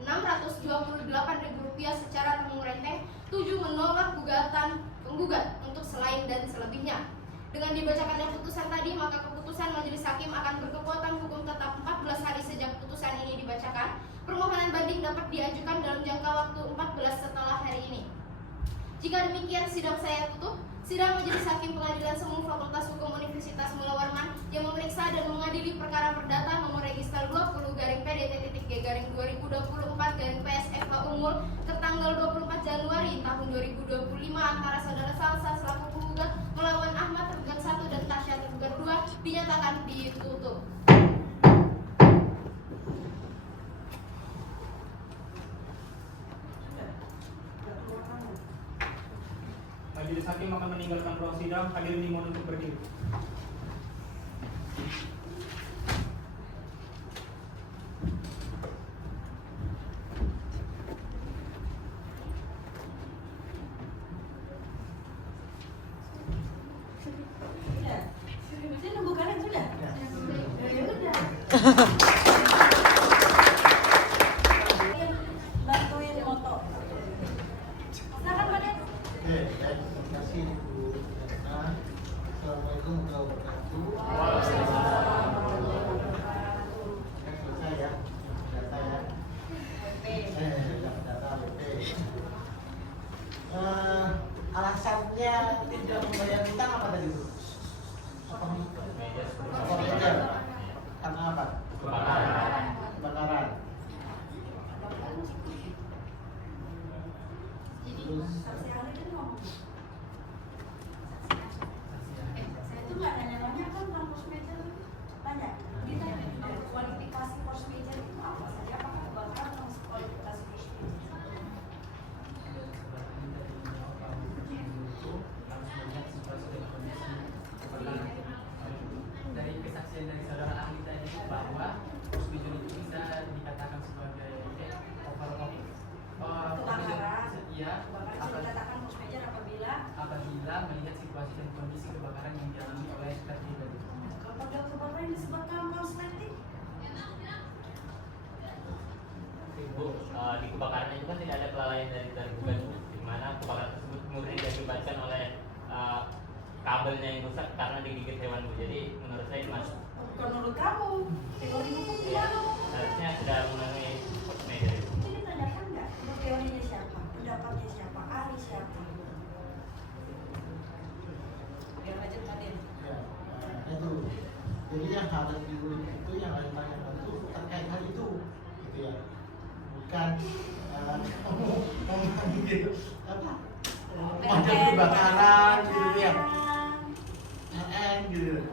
628 ribu rupiah secara tanggung renteng. 7. Menolak gugatan penggugat untuk selain dan selebihnya. Dengan dibacakannya putusan tadi, maka keputusan majelis hakim akan berkekuatan hukum tetap 14 hari sejak putusan ini dibacakan. Permohonan banding dapat diajukan dalam jangka waktu 14 setelah hari ini. Jika demikian, sidang saya tutup. Sidang Majelis Hakim Pengadilan Semu Fakultas Hukum Universitas Mula Warman yang memeriksa dan mengadili perkara perdata nomor register 20-PDT-2024-PSFH Unmul tertanggal 24 Januari tahun 2025 antara saudara Salsa selaku penggugat melawan Ahmad tergugat 1 dan Tasya tergugat 2 dinyatakan ditutup. Majelis hakim akan meninggalkan ruang sidang. Hadirin dimohon untuk berdiri. Bantuin moto. Silakan Pak Den. Terima kasih Bu Retna. Assalamualaikum warahmatullahi wabarakatuh. Selesai ya, data ya. Data BP. Alasannya tidak membayar utang apa tadi Bu? Apa pekerja? Karena apa? Kebakaran. Terus Saya tuh nggak nanya-nanya kan tentang pos meja. Tanya, ditanya kualifikasi pos meja itu apa saja? Apakah kebakaran atau kualifikasi pos meja? Dari kesaksian dari saudara ahli tadi bahwa prosedur itu bisa dikatakan sebagai overlock. Kebakaran. Iya. Kebakaran bisa dikatakan pos meja apabila melihat situasi dan kondisi kebakaran yang dialami oleh terduga. kalau pada kebakaran disebutkan konsleting. Bu, di kebakaran itu kan tidak ada kelalaian dari tergugat, di mana kebakaran tersebut murni diakibatkan oleh kabelnya yang rusak karena digigit hewan, Bu. Jadi menurut saya masuk. Bukan menurut kamu, teori hukum Ya, kamu. seharusnya sudah memenuhi meja itu. Jadi tanyakan nggak? Menurut teorinya siapa? Pendapatnya siapa? Ahli siapa? Biar aja tadi. ya, itu. Jadi yang harus diulik itu yang lain-lain itu terkait hal itu, gitu ya. Bukan gitu apa? Ada kebakaran gitu ya. Gitu.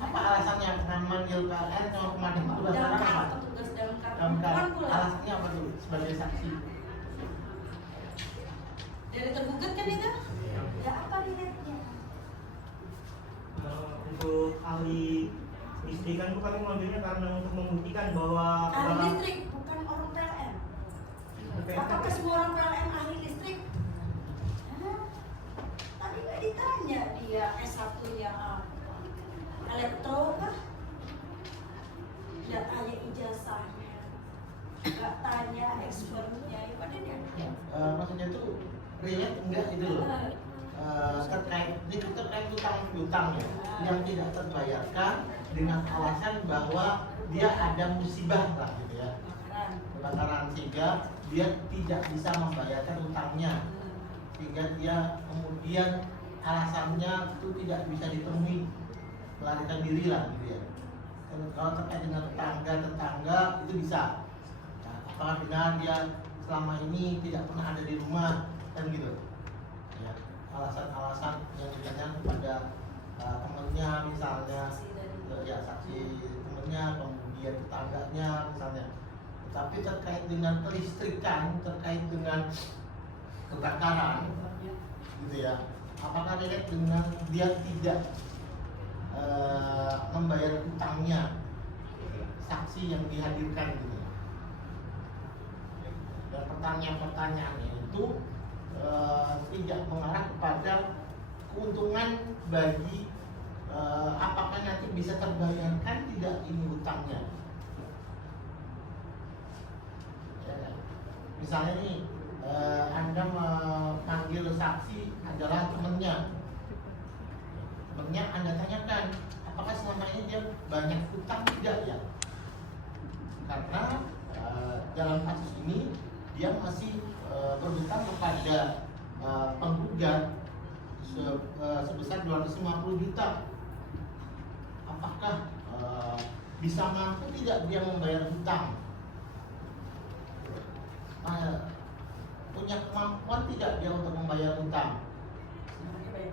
Apa alasannya memanggil PLN kalau pemadam kebakaran apa? Petugas damkar. Damkar. Alasannya apa dulu sebagai saksi? Dari tergugat kan itu? Ya apa dilihatnya? untuk ahli listrikan itu kami mengambilnya karena untuk membuktikan bahwa Ahli listrik, bukan orang PLN. Apakah semua orang PLN ahli listrik? Hah? Tadi nggak ditanya dia S1-nya apa? Elektro kah? Dia tanya ijazahnya, nggak tanya expertnya. Pada dia. Maksudnya itu relate enggak itu loh. Terkait utang ya, yang tidak terbayarkan dengan alasan bahwa dia ada musibah lah gitu ya, kebakaran, sehingga dia tidak bisa membayarkan utangnya, sehingga dia kemudian alasannya itu tidak bisa ditemui, melarikan diri lah gitu ya. Dan kalau terkait dengan tetangga itu bisa. Nah, apakah benar dia selama ini tidak pernah ada di rumah kan gitu ya, alasan-alasan yang ditanyakan kepada temannya misalnya, ya saksi temannya, kemudian tetangganya misalnya. Tapi terkait dengan kelistrikan, terkait dengan kebakaran gitu ya, apakah relate dengan dia tidak membayar utangnya, saksi yang dihadirkan gitu. Dan pertanyaan-pertanyaannya itu tidak mengarah kepada keuntungan bagi apakah nanti bisa terbayarkan tidak ini utangnya. Ya, misalnya nih Anda memanggil saksi adalah temannya, Anda tanyakan apakah selama ini dia banyak utang tidak ya, karena dalam kasus ini dia masih berhutang kepada penggugat sebesar 250 juta. Apakah bisa mampu tidak dia membayar hutang? Punya kemampuan tidak dia untuk membayar hutang?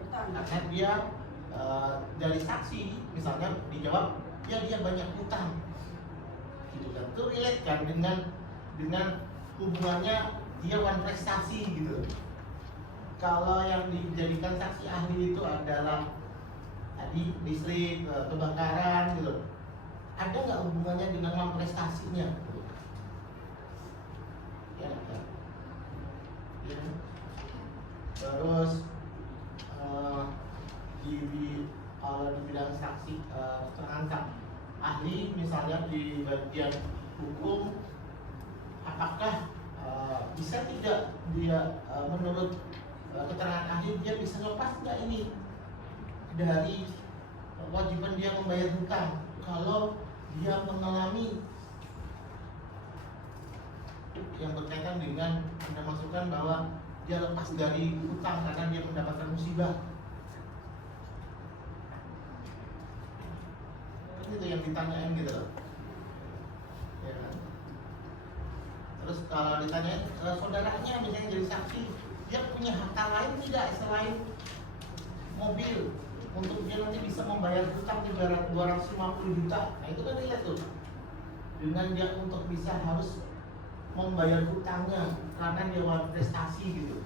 Karena dia dari saksi misalnya dijawab ya dia banyak hutang, gitu kan? Itu relate kan dengan hubungannya dia wan prestasi gitu. Kalau yang dijadikan saksi ahli itu adalah tadi listrik, kebakaran gitu, ada nggak hubungannya dengan wan prestasinya? Gitu. Ya, ya. Ya. Terus kalau di bidang saksi keterangan ahli misalnya di bagian hukum, apakah bisa tidak dia menurut keterangan ahli dia bisa lepas nggak ini dari kewajiban dia membayar hutang kalau dia mengalami yang berkaitan dengan Anda masukkan bahwa dia lepas dari hutang karena dia mendapatkan musibah. Itu yang ditanyain gitu loh. Ya kan? Terus kalau ditanyain saudaranya misalnya jadi saksi, dia punya harta lain tidak selain mobil untuk dia nanti bisa membayar hutang 250 juta. Nah itu kan dilihat tuh, dengan dia untuk bisa harus membayar hutangnya karena dia prestasi gitu.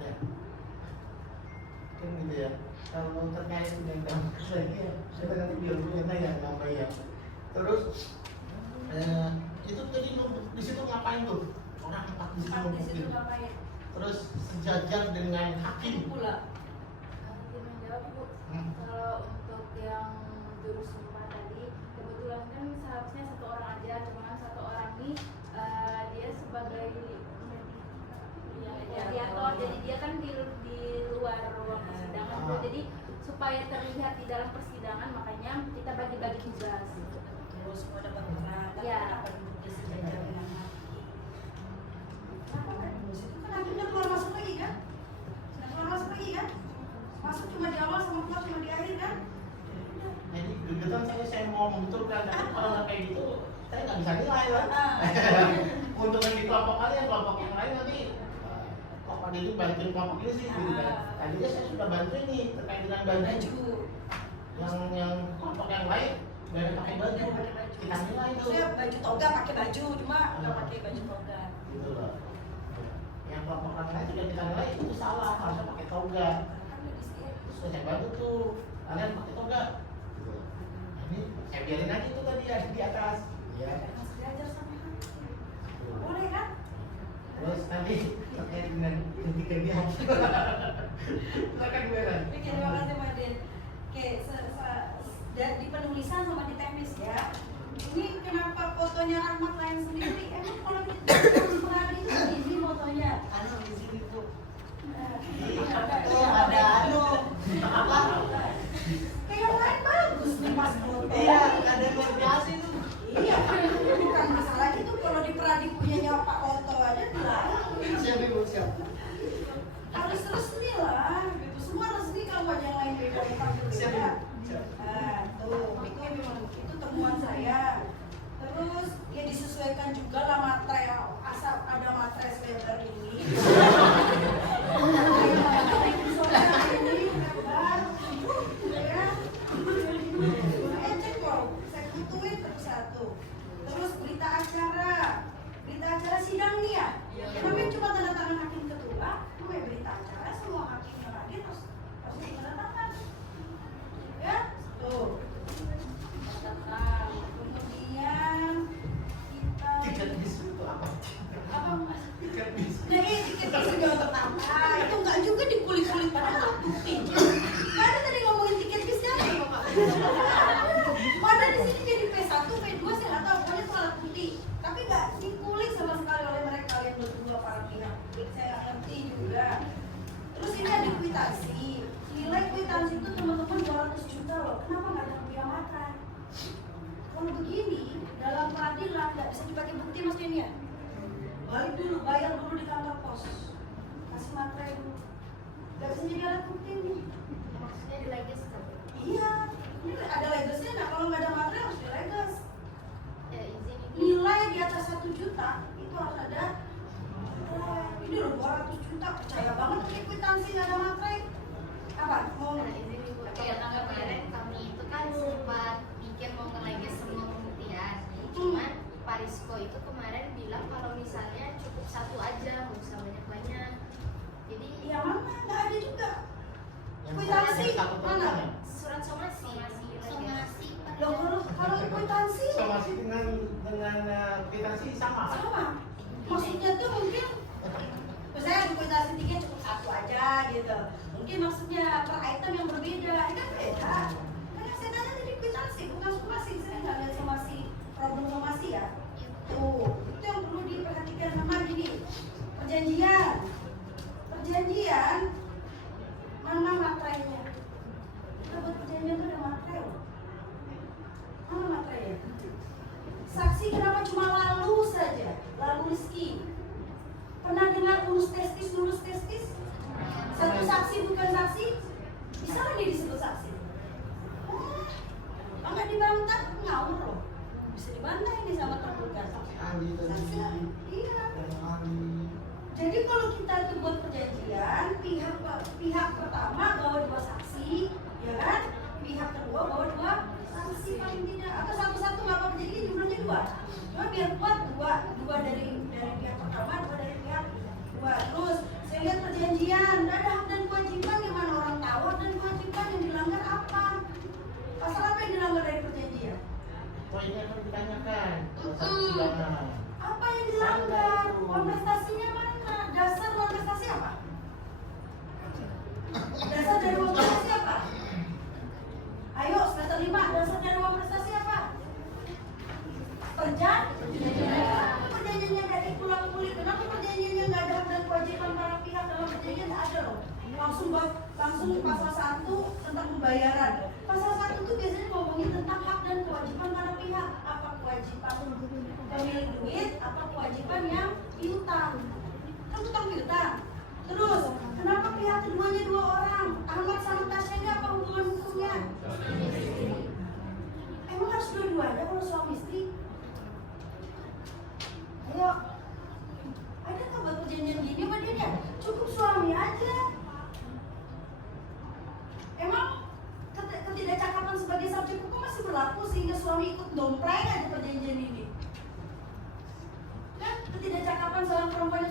Ya, kan gitu ya. Kalau terkait dengan lagi ya, kita nanti biar punya yang namanya. Terus itu tadi di situ ngapain tuh? Orang 4 di situ ngapain? Terus sejajar dengan hakim pula. Menjawab Bu, kalau untuk yang jurus 4 tadi, kebetulan kan seharusnya 1 orang aja, cuma 1 orang ini dia sebagai mediator, jadi dia kan di luar ruang persidangan, jadi supaya terlihat di dalam persidangan makanya kita bagi-bagi tugas. Terus mau dapat berat, ya. apa duduk di sejajar dengan hakim? Kenapa kan? Itu kan hakimnya keluar masuk lagi kan? Sudah keluar masuk lagi kan? Masuk cuma di awal sama keluar cuma di akhir kan? Jadi gegetan saya mau membetulkan, tapi kalau nggak kayak gitu saya nggak bisa nilai kan? Untuk yang di kelompok kalian, kelompok yang lain nanti kelompok ini bantuin kelompok ini sih gitu kan? Tadinya saya sudah bantuin nih terkait dengan baju. Yang kelompok yang lain dari pakai baju, kita nilai itu. Saya baju toga pakai baju, cuma nggak pakai baju toga. Gitu loh. Yang kelompok yang lain juga kita nilai itu salah, harusnya pakai toga. saya bantu tuh, kalian pakai toga gitu. Nah, ini saya biarin aja itu tadi ada di atas ya. Boleh kan? Terus nanti terkait dengan ganti-gantian silakan gimana? Oke, terima kasih Mbak Den. Oke, di penulisan sama di teknis ya. Ini kenapa fotonya Ahmad lain sendiri? Emang kalau kita perhati itu ini fotonya. Anu di sini tuh. Oh, ada anu apa? Kayak yang lain bagus nih Mas foto. Iya, ada luar biasa itu. Iya, bukan masalah itu kalau di Pradi punyanya Pak Oto aja dilarang. Siap Ibu, siap. Harus resmi lah, gitu. Semua resmi kalau aja yang lain beda bukan Siap, berbeda. Ibu. Siap. Nah, tuh itu memang itu temuan saya. Terus ya disesuaikan juga lah materai, asal ada materai sweater ini. Terus berita acara sidang nih ya. Namanya cuma tanda tangan hakim ketua, namanya berita acara, semua hakim yang hadir harus tanda tangan. Ya, tuh. Tanda. Kemudian kita Tiket bis itu apa? Mas? Tiket bis. Jadi tiket bis juga pertama, itu enggak juga dikulik-kulik pada alat bukti. Nggak ada tadi ngomongin tiket bisnya apa Pak? Mana di sini jadi P1, P2 saya nggak tahu, pokoknya itu alat bukti. Tapi nggak dikulik sama sekali oleh mereka kalian berdua para pihak. Saya nggak ngerti juga. Terus ini ada kwitansi. Nilai kwitansi itu teman-teman 200 juta loh. Kenapa nggak ada rupiah materai? Kalau begini, dalam peradilan nggak bisa dipakai bukti Mas Denny ya? Balik dulu, bayar dulu di kantor pos. Kasih materai dulu. Nggak bisa jadi alat bukti nih. Maksudnya di leges kan? Iya, ini ada legasnya. Nah kalau nggak ada materai harus dilegas. Ya izin ini. Nilai di atas 1 juta itu harus ada. Ini loh 200 juta, percaya banget pakai kwitansi nggak ada materai. Apa? Mau Nah izin Ibu, kemarin kami itu kan sempat pikir mau ngeleges semua pembuktian. Cuman Pak Rizko itu kemarin bilang kalau misalnya cukup satu aja, nggak usah banyak-banyak. Jadi yang mana? Nggak ada juga. Yang Kwitansi satu mana? ya? surat somasi. Loh kalau kwitansi Somasi dengan kwitansi sama. sama. Maksudnya tuh mungkin misalnya kwitansi tiket cukup satu aja gitu. Mungkin maksudnya per item yang berbeda, ini kan beda. Karena saya tanya tadi kwitansi bukan somasi, saya nggak lihat somasi, problem somasi ya. Tuh, itu yang perlu diperhatikan sama gini. Perjanjian mana materainya? Kita buat perjanjian itu ada materai loh. Mana materainya? Saksi kenapa cuma lalu saja? Lalu Rizky. Pernah dengar lulus testis? Satu saksi bukan saksi? Bisa nggak dia disebut saksi? Nggak dibantah, ngawur loh. Bisa dibantah ini sama tergugat. Ahli tadi. Saksi, iya. Dan ahli. Jadi kalau kita itu buat perjanjian, pihak pertama bawa 2 saksi, ya kan? Pihak kedua bawa 2 saksi paling tidak, atau satu-satu nggak apa-apa. Jadi jumlahnya 2. Cuma biar kuat 2 dari pihak pertama, 2 dari pihak kedua. Terus saya lihat perjanjian, ada hak dan kewajiban, gimana orang tahu hak dan kewajiban yang dilanggar apa? Pasal apa yang dilanggar dari perjanjian? Oh ini akan ditanyakan. Persidangan. Apa yang dilanggar? Uang prestasinya mana? Dasar uang prestasi apa? Dasar dari uang prestasi apa? Ayo semester 5, dasar dari uang prestasi apa? Perjanjiannya nggak dikulang-kulik. Kenapa perjanjiannya nggak ada hak dan kewajiban para pihak dalam perjanjian? Nggak ada loh. Langsung pasal 1 tentang pembayaran. Pasal 1 itu biasanya ngomongin tentang hak dan kewajiban para pihak. Apa kewajiban pemilik duit, apa kewajiban yang piutang. Kan utang piutang. Terus, kenapa pihak keduanya 2 orang? Ahmad sama Tasya ini apa hubungan hukumnya? Emang harus dua-duanya kalau suami istri? Ayo, ada nggak buat perjanjian gini sama dia? Cukup suami aja. Emang ketidakcakapan sebagai subjek hukum masih berlaku sehingga suami ikut dompreng aja perjanjian ini? Kan ketidakcakapan seorang perempuan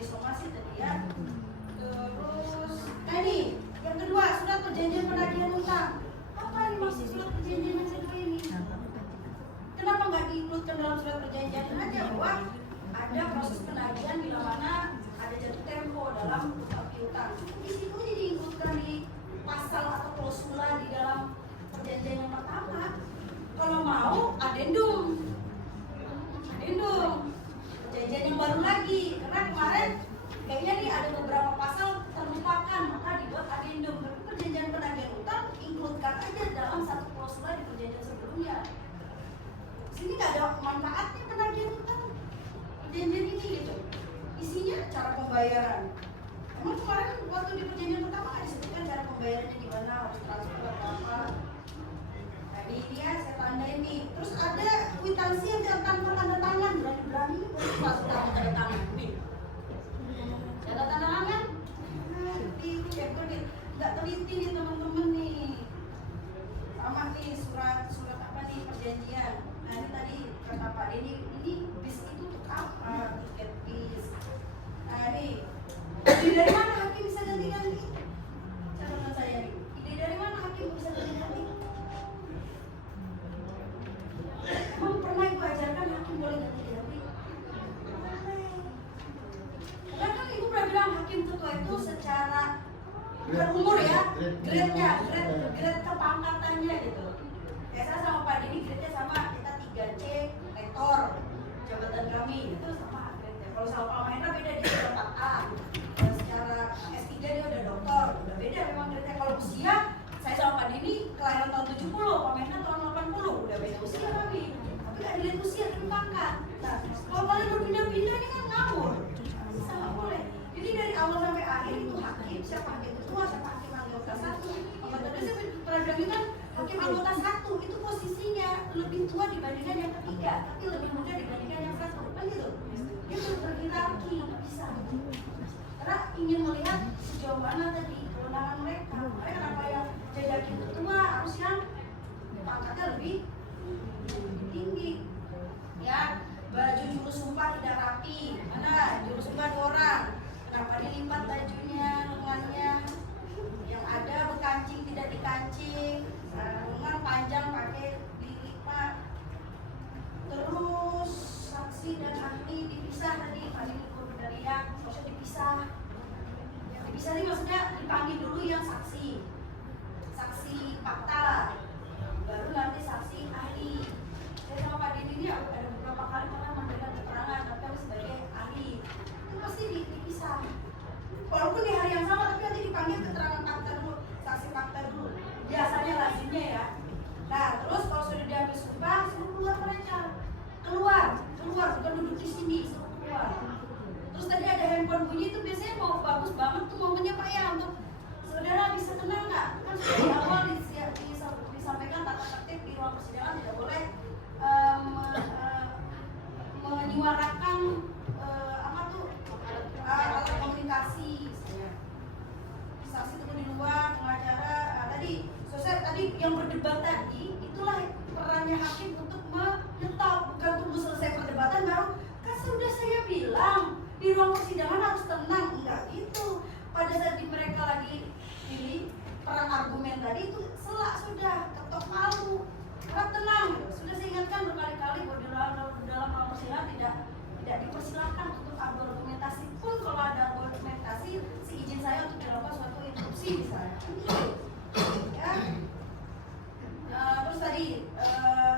disomasi tadi ya. Terus, nah ini yang kedua, surat perjanjian penagihan utang. Apa ini maksud surat perjanjian yang kedua ini? Kenapa nggak diinkludkan dalam surat perjanjian aja bahwa ada proses penagihan bila mana ada jatuh tempo dalam utang piutang? Di situ aja diinkludkan di pasal atau klausula di dalam perjanjian yang pertama. Kalau mau adendum, perjanjian yang baru lagi. Karena kemarin kayaknya nih ada beberapa pasal terlupakan, maka dibuat adendum. Tapi perjanjian penagihan utang include-kan aja dalam satu klausula di perjanjian sebelumnya. Sini nggak ada manfaatnya penagihan utang perjanjian ini gitu. Isinya cara pembayaran. Emang kemarin waktu di perjanjian pertama nggak disebutkan cara pembayarannya gimana, harus transfer atau apa? Ini dia saya tandain nih. Terus ada kwitansi yang tanpa tanda tangan, berani pas tanda tangan nih. Tanda tangan nggak teliti nih teman-teman nih. Sama nih surat apa nih perjanjian. Nah ini tadi kata Pak Denny, ini bis itu untuk apa? Tiket bis. Nah ini ide dari mana hakim bisa ganti-ganti? Catatan saya nih. Ide dari mana hakim bisa ganti-ganti? Emang pernah ibu ajarkan hakim boleh ganti-ganti? Karena kan ibu pernah bilang hakim ketua itu secara berumur ya, grade kepangkatannya gitu. Kayak saya sama Pak Denny grade-nya sama, kita 3C, rektor jabatan kami itu sama grade-nya. Kalau sama Pak Mahendra beda, dia udah 4A. Secara S3 dia udah doktor, udah beda memang grade-nya. Kalau usia, saya sama Pak Denny kelahiran tahun 70, Pak Mahendra tahun 80, udah beda usia kami. Tapi nggak dilihat usia, tapi pangkat. Nah, kalau kalian berpindah-pindah ini kan ngawur. Bisa nggak boleh. Jadi dari awal sampai akhir itu hakim, siapa hakim ketua, siapa hakim anggota 1. Anggota 2 saya pernah bilang kan hakim anggota 1 itu posisinya lebih tua dibandingkan yang ketiga, tapi lebih muda dibandingkan yang 1. Kan gitu. Dia berhierarki, nggak bisa. Karena ingin melihat sejauh mana tadi kewenangan mereka. Mereka kenapa yang jadi ketua harus yang pangkatnya lebih tinggi. Ya, baju juru sumpah tidak rapi. Mana juru sumpah 2 orang. Kenapa dilipat bajunya, lengannya? Yang ada berkancing tidak dikancing, lengan panjang pakai dilipat. Terus saksi dan ahli dipisah tadi, tadi berteriak, maksudnya dipisah. Dipisah ini maksudnya dipanggil dulu yang saksi fakta, baru nanti saksi ahli. Saya sama Pak Denny ini ada beberapa kali pernah memberikan keterangan, tapi kami sebagai ahli itu pasti dipisah. Walaupun di hari yang sama, tapi nanti dipanggil keterangan fakta dulu, saksi fakta dulu. Biasanya lazimnya ya. Nah, terus kalau sudah diambil sumpah, suruh keluar mereka. Keluar, bukan duduk di sini, suruh keluar. Terus tadi ada handphone bunyi itu biasanya mau bagus banget tuh momennya Pak ya untuk saudara bisa tenang nggak? Kan sudah di awal disampaikan tata tertib di ruang persidangan tidak boleh menyuarakan alat komunikasi misalnya. Saksi tunggu di luar, pengacara tadi sosial tadi yang berdebat tadi itulah perannya hakim untuk menyetop, bukan tunggu selesai perdebatan baru kan sudah saya bilang di ruang persidangan harus tenang. Enggak gitu. Pada saat mereka lagi pilih perang argumen tadi itu selak sudah ketok palu, harap tenang gitu. Sudah saya ingatkan berkali-kali bahwa di dalam ruang persidangan tidak dipersilakan untuk argumentasi pun. Kalau ada argumentasi si izin saya untuk dilakukan suatu interupsi misalnya ya. Terus tadi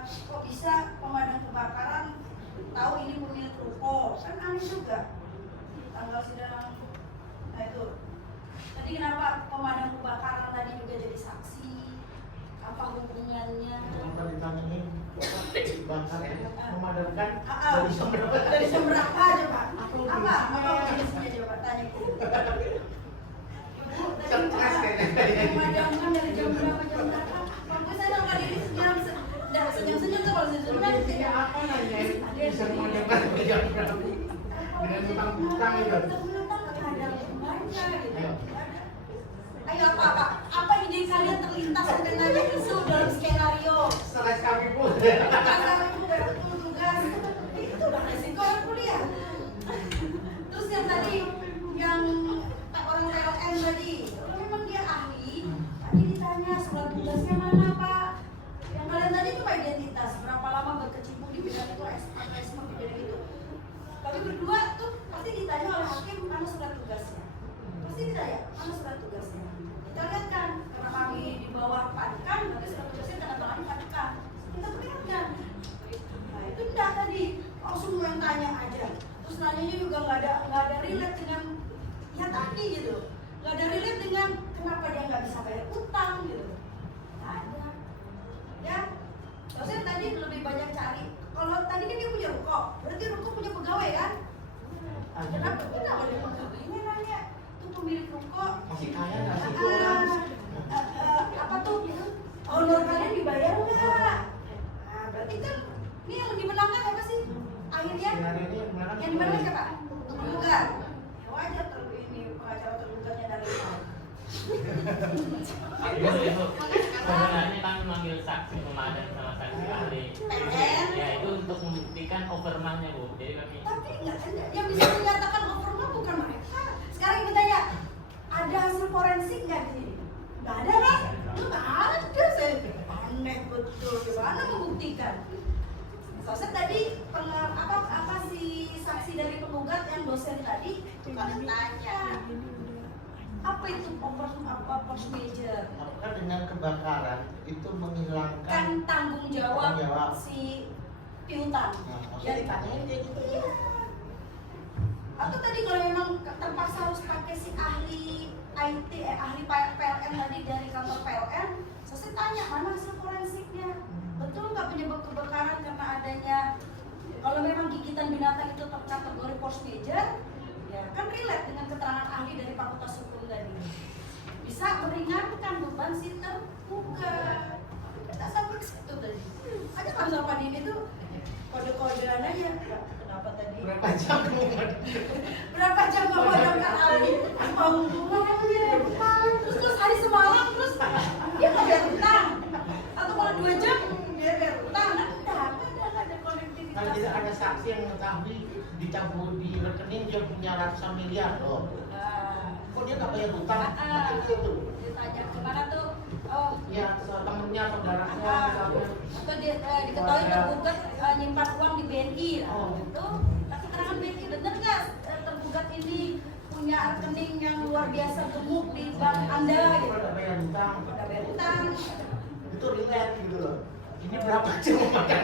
kok bisa pemadam kebakaran tahu ini pemilik ruko, kan aneh juga tanggal sidang. Nah itu tadi kenapa pemadam kebakaran tadi juga jadi saksi, apa hubungannya? Kenapa ditangani bakar memadamkan dari jam berapa aja Pak? Apa jenisnya coba tanya itu. Memadamkan dari jam berapa? Waktu saya nggak diri senyum tuh kalau senyum kan tidak apa nanya bisa memadamkan jam berapa dengan utang itu. Ayo apa ide kalian terlintas sampai nanya itu dalam skenario? Stres kami pun. Tugas itu udah resiko kuliah. Terus yang tadi lagi gitu. Nggak ada relate dengan kenapa dia nggak bisa bayar utang gitu. Nggak ada. Ya, soalnya tadi lebih banyak cari. Kalau tadi kan dia punya ruko, berarti ruko punya pegawai kan? Kenapa dia pegawainya nanya? Tuh pemilik ruko Masih kaya nggak sih? apa tuh? Honor kalian dibayar nggak? Nah, berarti kan ini yang dimenangkan apa sih? Akhirnya yang dimenangkan siapa? Tergugat. Ya wajar ini pengacara tergugatnya dari Itu sebenarnya kami manggil saksi pemadan sama saksi ahli. Ya itu untuk membuktikan overmahnya Bu. Jadi kami. Tapi nggak ada yang bisa menyatakan overmah bukan mereka. Sekarang kita tanya, ada hasil forensik nggak di sini? Nggak ada kan? Nggak ada saya. Aneh betul. Gimana membuktikan? Soalnya tadi apa si saksi dari penggugat yang dosen tadi itu kan tanya apa itu force major? Apakah dengan kebakaran itu menghilangkan Kan tanggung jawab Tanggung jawab. si piutang. Nah, maksudnya ditanyain kayak gitu. Iya. Atau tadi kalau memang terpaksa harus pakai si ahli IT, ahli PLN tadi dari kantor PLN, saya tanya mana hasil forensiknya? Betul nggak penyebab kebakaran karena adanya kalau memang gigitan binatang itu terkategori force major, ya kan relate dengan keterangan ahli dari Fakultas Hukum tadi. Bisa meringankan beban si tergugat. Kita sampai ke situ tadi. Ada kan sama ini tuh kode-kodean aja. Kenapa tadi? Berapa jam memadamkan ahli? Apa hubungannya? Terus hari semalam terus dia nggak bayar utang. Atau kalau 2 jam dia bayar utang. Nggak ada konektivitas. Kan tidak ada saksi yang mengetahui dicabut di rekening dia punya ratusan miliar loh. Kok dia nggak bayar utang? Itu. Ditanya kemana tuh? Oh, Ya, temennya, saudaranya, misalnya. atau diketahui tergugat nyimpan uang di BNI, gitu. Tapi keterangan BNI bener nggak tergugat ini punya rekening yang luar biasa gemuk di bank Anda? Gitu. Udah bayar utang. Udah bayar utang. Itu relate gitu loh. Ini berapa jam makan